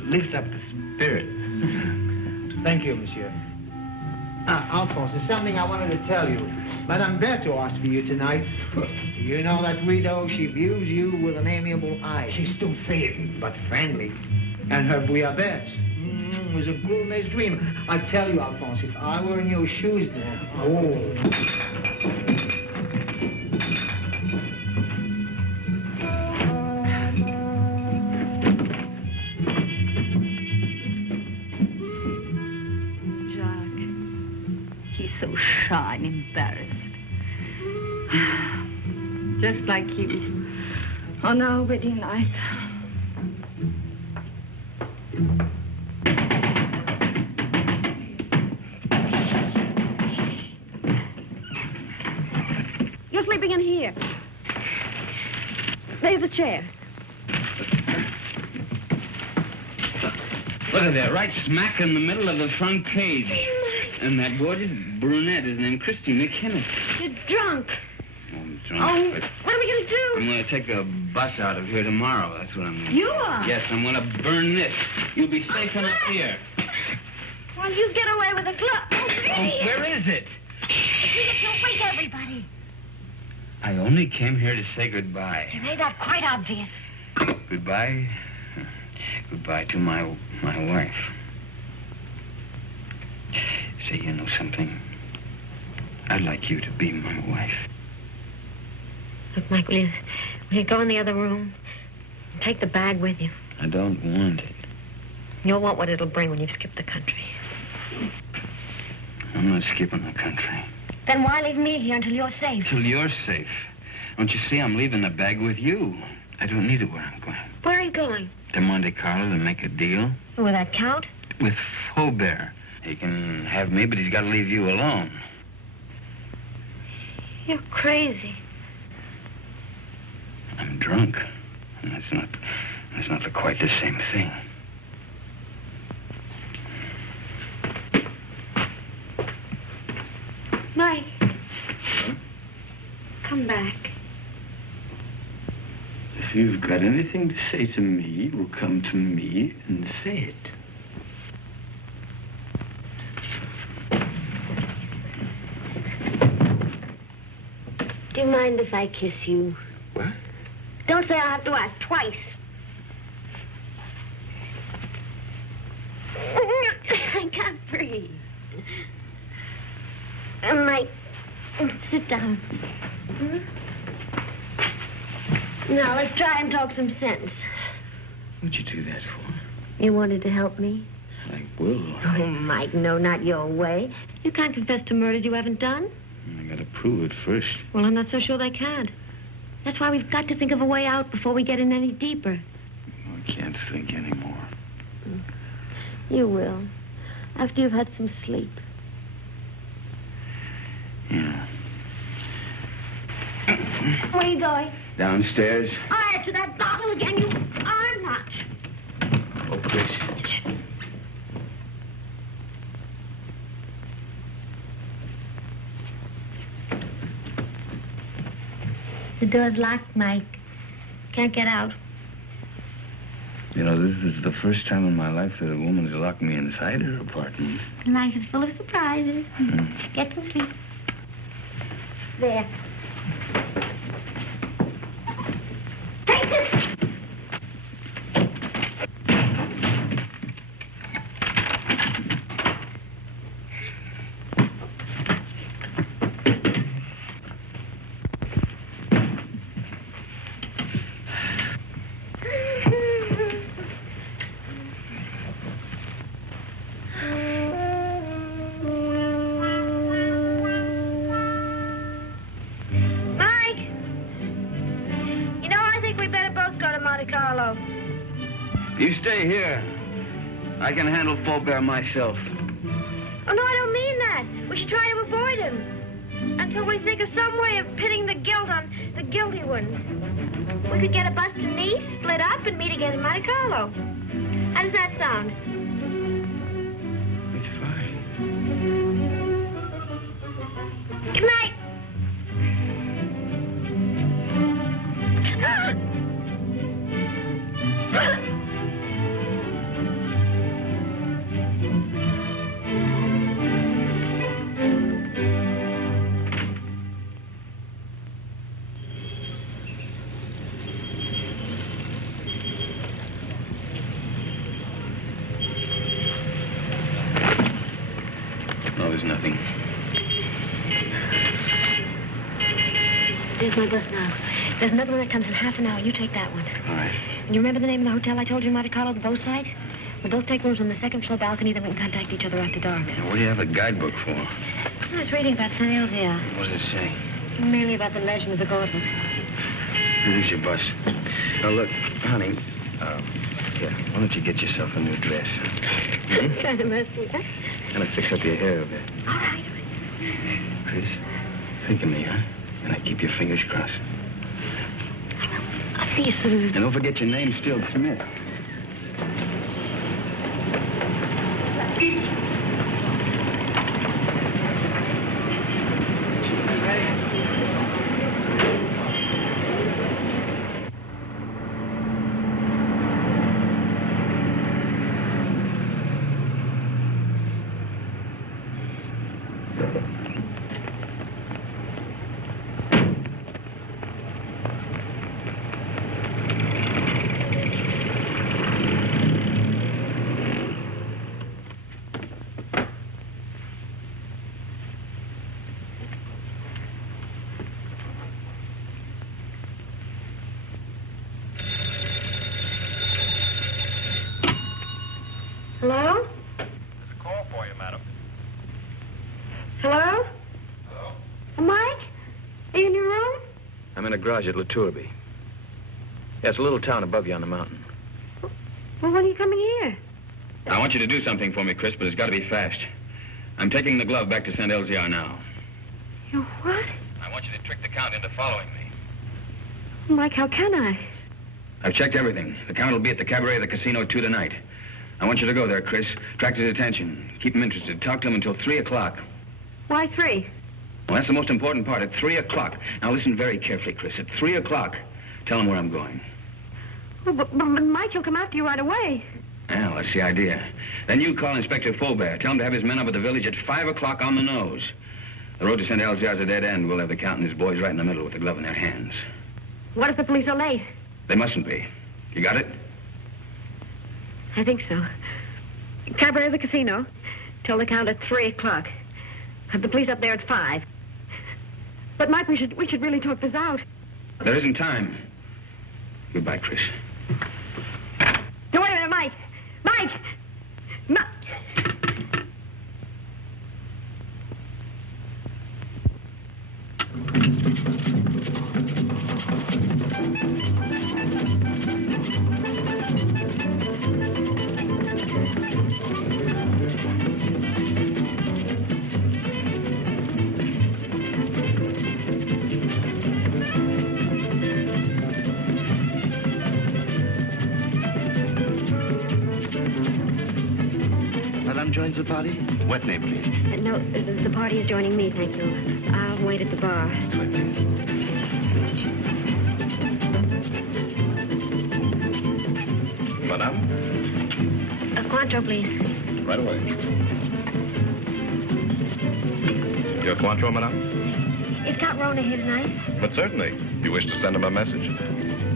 lift up the spirit. Thank you, monsieur. Alphonse, there's something I wanted to tell you. Madame Berthaud asked for you tonight. You know that widow, she views you with an amiable eye. She's too thin, but friendly. And her bouillabaisse was a gourmet's dream. I tell you, Alphonse, if I were in your shoes then... Oh... Shy and embarrassed. Just like you on our wedding night. You're sleeping in here. There's a chair. Look at that, right smack in the middle of the front page. And that gorgeous brunette is named Christine McKinnon. You're drunk. I'm drunk. Oh, but what are we going to do? I'm going to take a bus out of here tomorrow. That's what I'm going to do. You are? Yes, I'm going to burn this. You'll be safe enough here. Well, you get away with a glove. Oh, where is it? Don't wake everybody. I only came here to say goodbye. You made that quite obvious. Goodbye? Goodbye to my wife. Say, you know something? I'd like you to be my wife. Look, Mike, will you go in the other room? Take the bag with you. I don't want it. You'll want what it'll bring when you've skipped the country. I'm not skipping the country. Then why leave me here until you're safe? Till you're safe. Don't you see I'm leaving the bag with you? I don't need it where I'm going. Where are you going? To Monte Carlo to make a deal. Will that count? With Faubert. He can have me, but he's got to leave you alone. You're crazy. I'm drunk. And that's not quite the same thing. Mike. Come back. If you've got anything to say to me, well, come to me and say it. Do you mind if I kiss you? What? Don't say I have to ask twice. breathe. Mike, sit down. Now, let's try and talk some sense. What'd you do that for? You wanted to help me? I will. Oh, Mike, no, not your way. You can't confess to murders you haven't done. I gotta prove it first. Well, I'm not so sure they can't. That's why we've got to think of a way out before we get in any deeper. I can't think anymore. You will. After you've had some sleep. Yeah. Where are you going? Downstairs. To that bottle again. You are not. Oh, Chris. The door's locked, Mike. Can't get out. You know, this is the first time in my life that a woman's locked me inside her apartment. Life is full of surprises. Get some sleep. There. Take this! You stay here. I can handle Faubert myself. Oh, no, I don't mean that. We should try to avoid him. Until we think of some way of pitting the guilt on the guilty ones. We could get a bus to Nice, split up, and meet again in Monte Carlo. How does that sound? It's fine. Good night. No, there's nothing. There's my bus now. There's another one that comes in half an hour. You take that one. All right. You remember the name of the hotel I told you in Monte Carlo, the bow side? We'll both take rooms on the second floor balcony, then we can contact each other after dark. Now, what do you have a guidebook for? I was reading about St. Elzia. What does it say? Mainly about the legend of the gauntlet. Here's your bus. Now, look, honey, here, why don't you get yourself a new dress? Kind of messy, huh? Kind of fix up your hair a bit. All right. Chris, think of me, huh? And I keep your fingers crossed. I'll see you soon. And don't forget your name's still Smith. Hello? There's a call for you, madam. Hello? Hello? Mike? Are you in your room? I'm in a garage at La Tourby. Yeah, it's a little town above you on the mountain. Well, when are you coming here? I want you to do something for me, Chris, but it's got to be fast. I'm taking the glove back to St. Elzia now. You what? I want you to trick the Count into following me. Mike, how can I? I've checked everything. The Count will be at the cabaret of the casino 2 tonight. I want you to go there, Chris. Attract his attention. Keep him interested. Talk to him until 3 o'clock. Why 3? Well, that's the most important part. At 3 o'clock. Now, listen very carefully, Chris. At 3 o'clock, tell him where I'm going. Well, but Mike, he'll come after you right away. Well, that's the idea. Then you call Inspector Faubert. Tell him to have his men up at the village at 5 o'clock on the nose. The road to St. Elzia is a dead end. We'll have the Count and his boys right in the middle with the glove in their hands. What if the police are late? They mustn't be. You got it? I think so. Cabaret of the casino. Tell the count at 3 o'clock. Have the police up there at 5. But, Mike, we should really talk this out. There isn't time. Goodbye, Trish. No, wait a minute, Mike. Mike! Joins the party? What name, please? No, the party is joining me, thank you. I'll wait at the bar. That's right, please. Madame? A Cointreau, please. Right away. Your Cointreau, madame? Is Count Rona here tonight? But certainly. You wish to send him a message?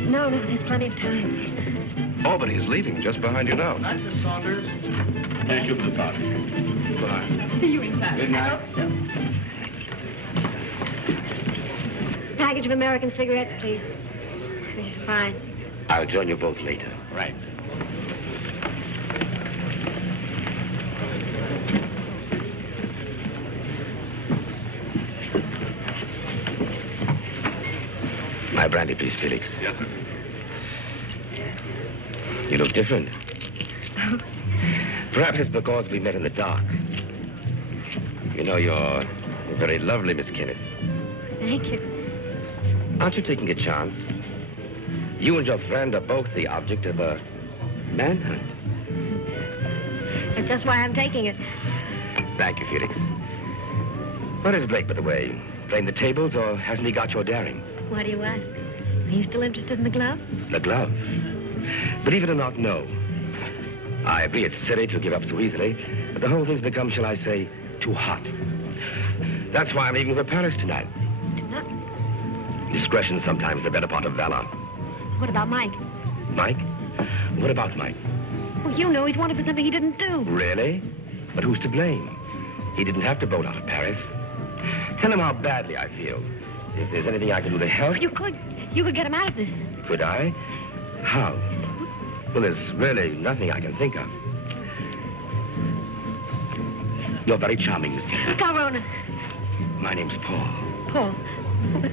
No, there's plenty of time. Oh, but he's leaving just behind you now. Night, Miss Saunders. Thank you for the party. Goodbye. See you inside. Good night. I hope so. Package of American cigarettes, please. Yes, fine. I'll join you both later. Right. My brandy, please, Felix. Yes, sir. You look different. Perhaps it's because we met in the dark. You know, you're very lovely, Miss Kenneth. Thank you. Aren't you taking a chance? You and your friend are both the object of a manhunt. That's just why I'm taking it. Thank you, Felix. What is Blake, by the way? Playing the tables, or hasn't he got your daring? Why do you ask? Are you still interested in the glove? The glove? Believe it or not, no. I agree it's silly to give up so easily, but the whole thing's become, shall I say, too hot. That's why I'm leaving for Paris tonight. Tonight? Discretion sometimes the better part of valor. What about Mike? Mike? What about Mike? Well, you know he's wanted for something he didn't do. Really? But who's to blame? He didn't have to bolt out of Paris. Tell him how badly I feel. If there's anything I can do to help... You could get him out of this. Could I? How? Well, there's really nothing I can think of. You're very charming, Miss Kennedy. Corona. My name's Paul. Paul.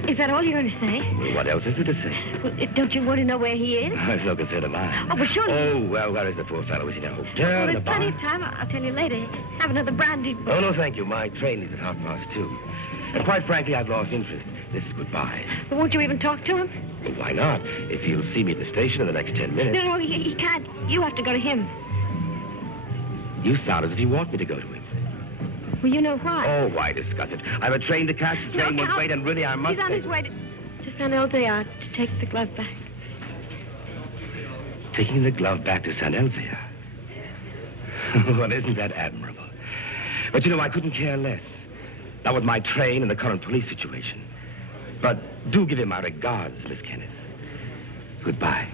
Is that all you're going to say? Well, what else is there to say? Well, don't you want to know where he is? It's no concern of mine. Oh, but surely... Oh, well, where is the poor fellow? Is he in a hotel, Well, in a there's bar? plenty of time. I'll tell you later. Have another brandy. Oh, no, thank you. My train leaves at 2:30. And quite frankly, I've lost interest. This is goodbye. But won't you even talk to him? Well, why not? If he'll see me at the station in the next 10 minutes. No, he can't. You have to go to him. You sound as if you want me to go to him. Well, you know why. Oh, why discuss it? I have a train to catch. The train won't wait, and really, I must... He's on his way to San Elzea to take the glove back. Taking the glove back to San Elzea? Well, isn't that admirable? But, you know, I couldn't care less. Not with my train and the current police situation. But do give him my regards, Miss Kenneth. Goodbye.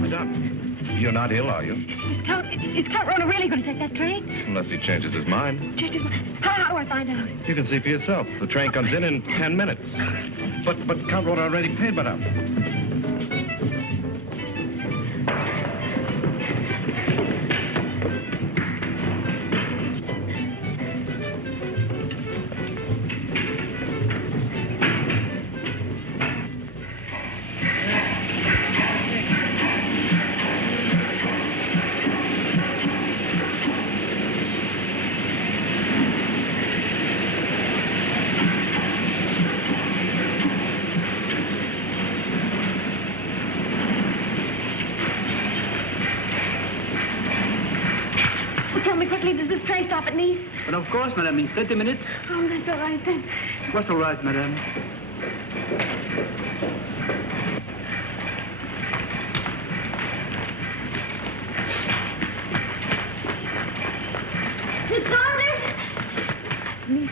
Madame, you're not ill, are you? Is Count Rona really going to take that train? Unless he changes his mind. Change his mind. How do I find out? You can see for yourself. The train comes in 10 minutes. But Count Rona already paid, madame. Tell me quickly, does this train stop at Nice? But of course, madame, in 30 minutes. Oh, that's all right then. What's all right, madame? Miss Saunders! me?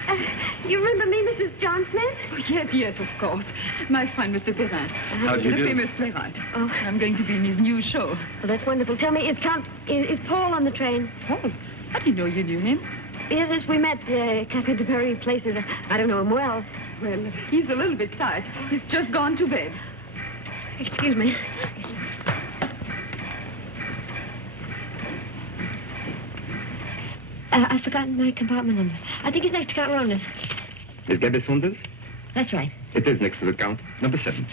You remember me, Mrs. John Smith? Oh, yes, of course. My friend, Mr. Perrin. How do you the do? famous playwright. Oh. I'm going to be in his new show. Well, that's wonderful. Tell me, is Paul on the train? Paul? How do you know you knew him? Yes, we met Cafe de Paris places. I don't know him well. Well, he's a little bit tired. He's just gone to bed. Excuse me. I've forgotten my compartment number. I think it's next to Count Ronan. Is Gabby Saunders? That's right. It is next to the Count. Number 7.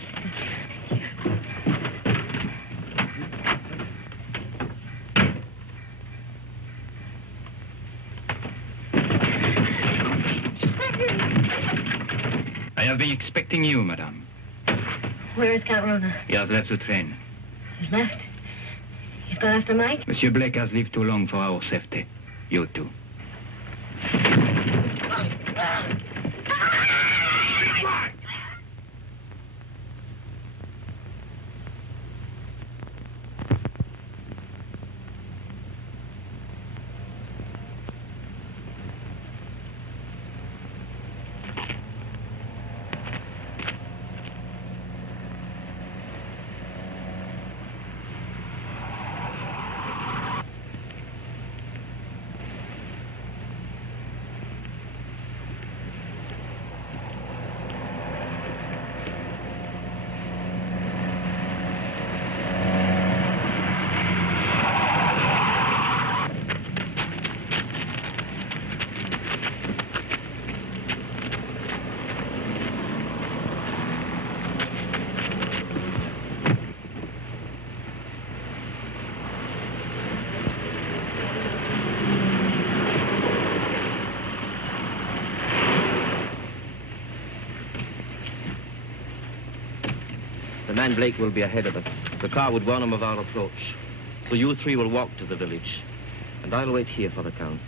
I have been expecting you, madame. Where is Count Ronan? He has left the train. He's left. He's gone after Mike? Monsieur Blake has lived too long for our safety. You too. The man Blake will be ahead of us. The car would warn him of our approach. So you three will walk to the village. And I'll wait here for the Count.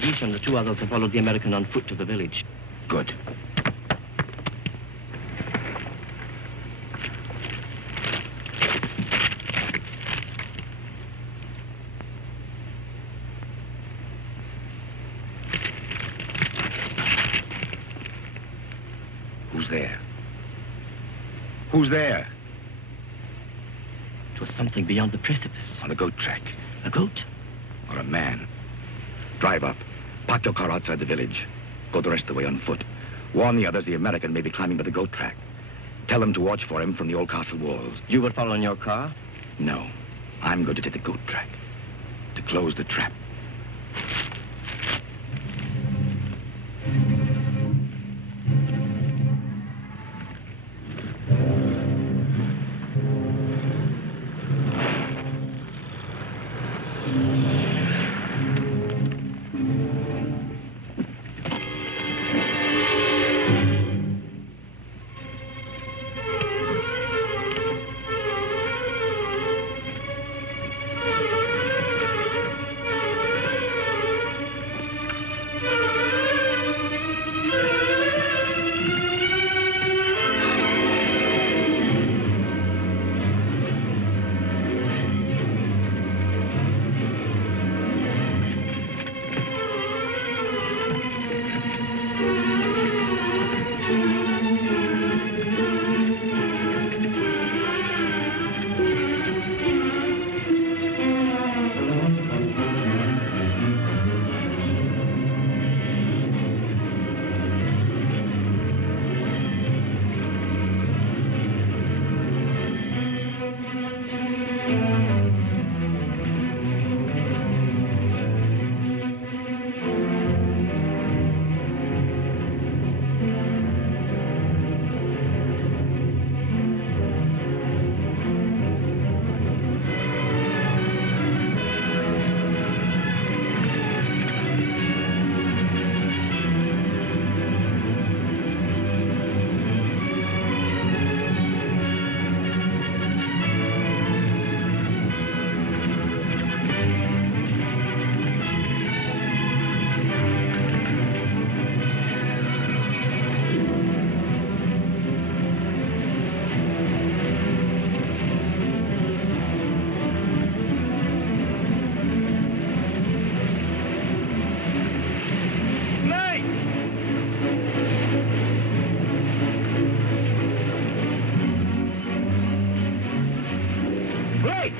Guiche and the two others have followed the American on foot to the village. Good. Who's there? Who's there? It was something beyond the precipice. On the goat track. A goat? Or a man. Drive up. Park your car outside the village. Go the rest of the way on foot. Warn the others the American may be climbing by the goat track. Tell them to watch for him from the old castle walls. You will follow in your car? No. I'm going to take the goat track. To close the trap. Wait!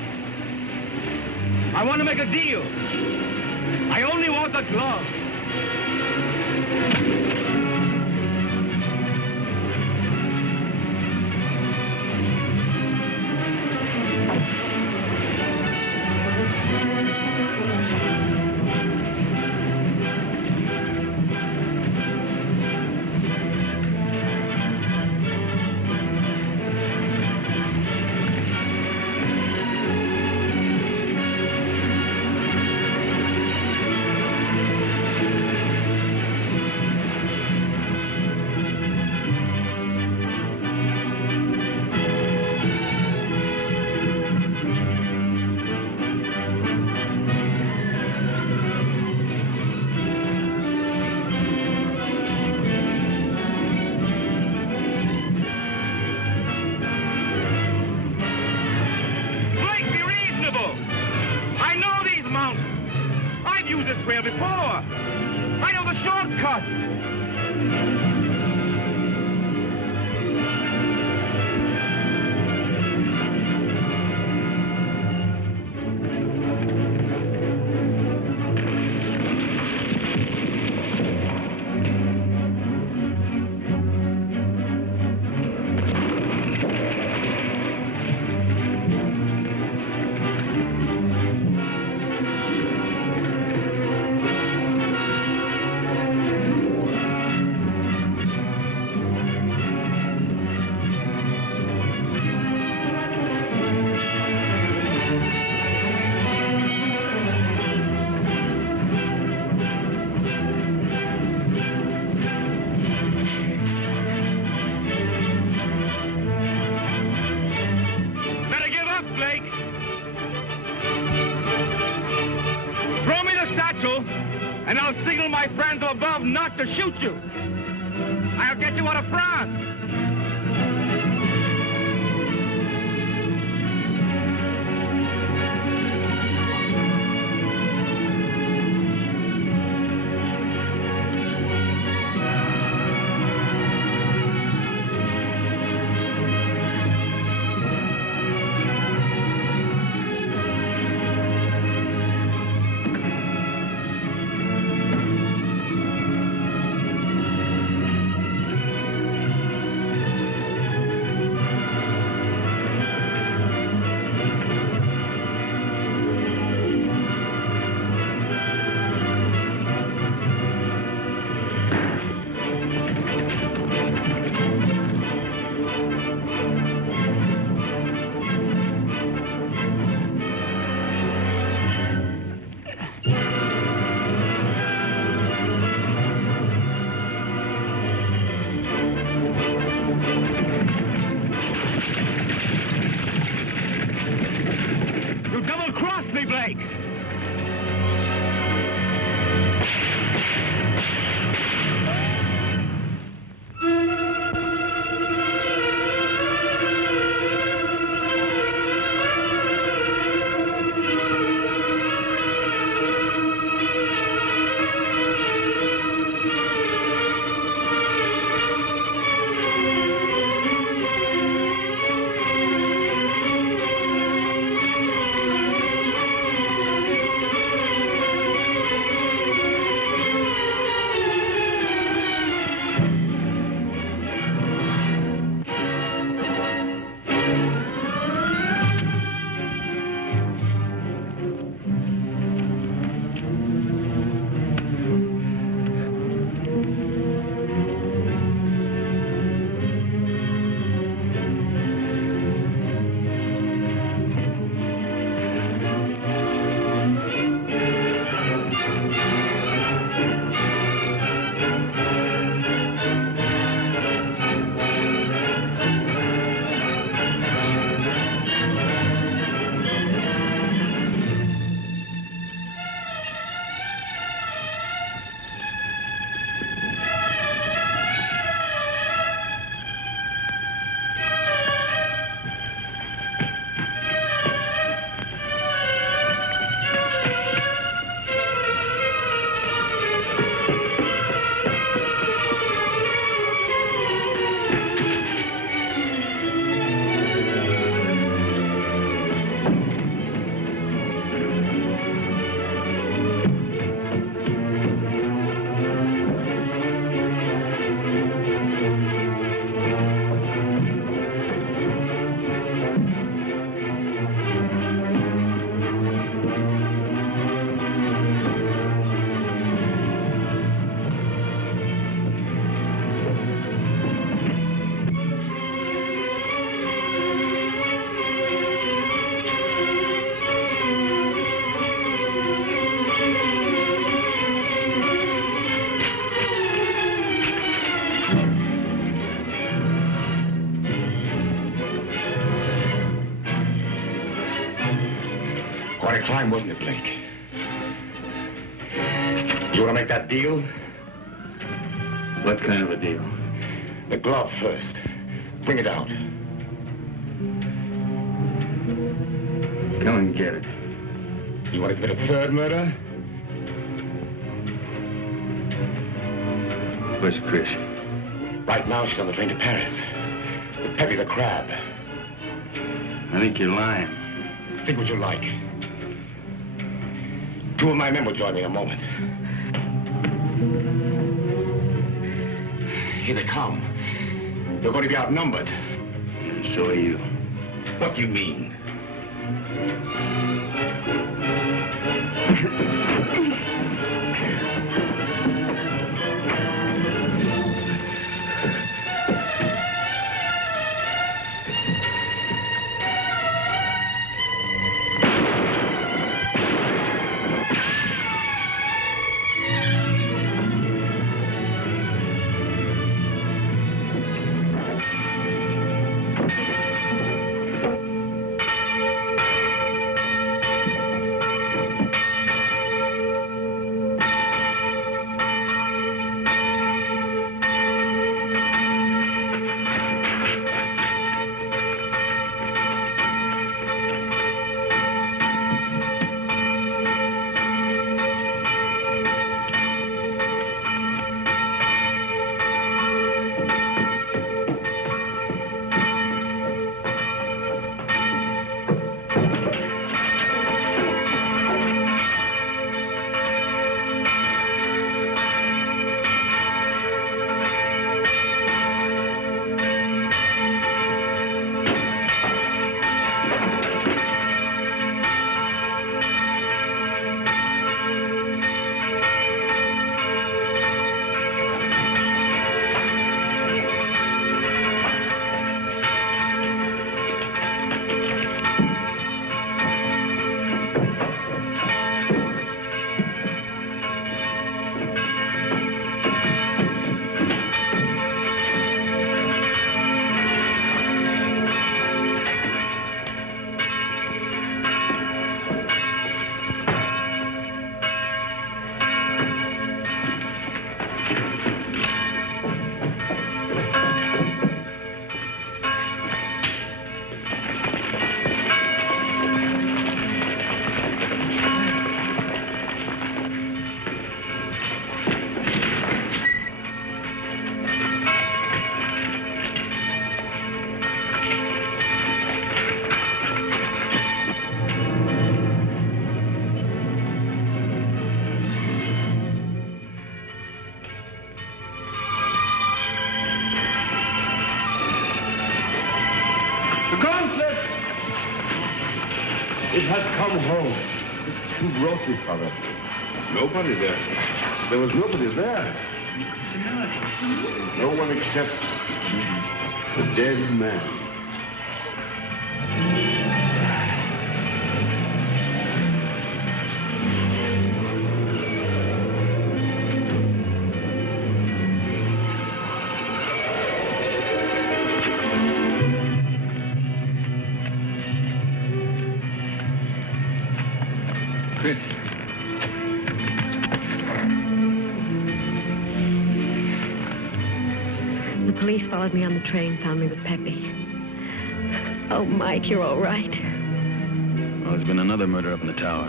I want to make a deal. I only want the glove. Before. I know the shortcut. And I'll signal my friends above not to shoot you. I'll get you out of France. Quite a climb, wasn't it, Blake? You want to make that deal? What kind of a deal? The glove first. Bring it out. Come and get it. You want to commit a third murder? Where's Chris? Right now, she's on the train to Paris. With Peppy the crab. I think you're lying. Think what you like. Two of my men will join me in a moment. Here they come. You're going to be outnumbered. And so are you. What do you mean? It has come home. Who brought it, Father? Nobody there. There was nobody there. No one except the dead man. Chris. The police followed me on the train, found me with Peppy. Oh, Mike, you're all right. Well, there's been another murder up in the tower.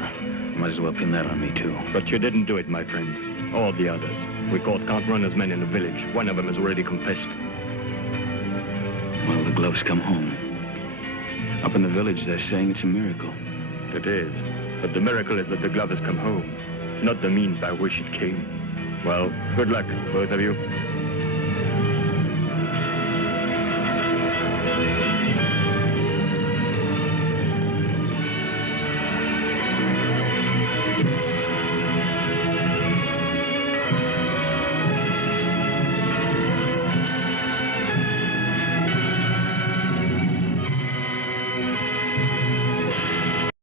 Might as well pin that on me, too. But you didn't do it, my friend. Or the others. We caught Count Runner's men in the village. One of them has already confessed. Well, the gloves come home. Up in the village, they're saying it's a miracle. It is. But the miracle is that the glove has come home, not the means by which it came. Well, good luck, both of you.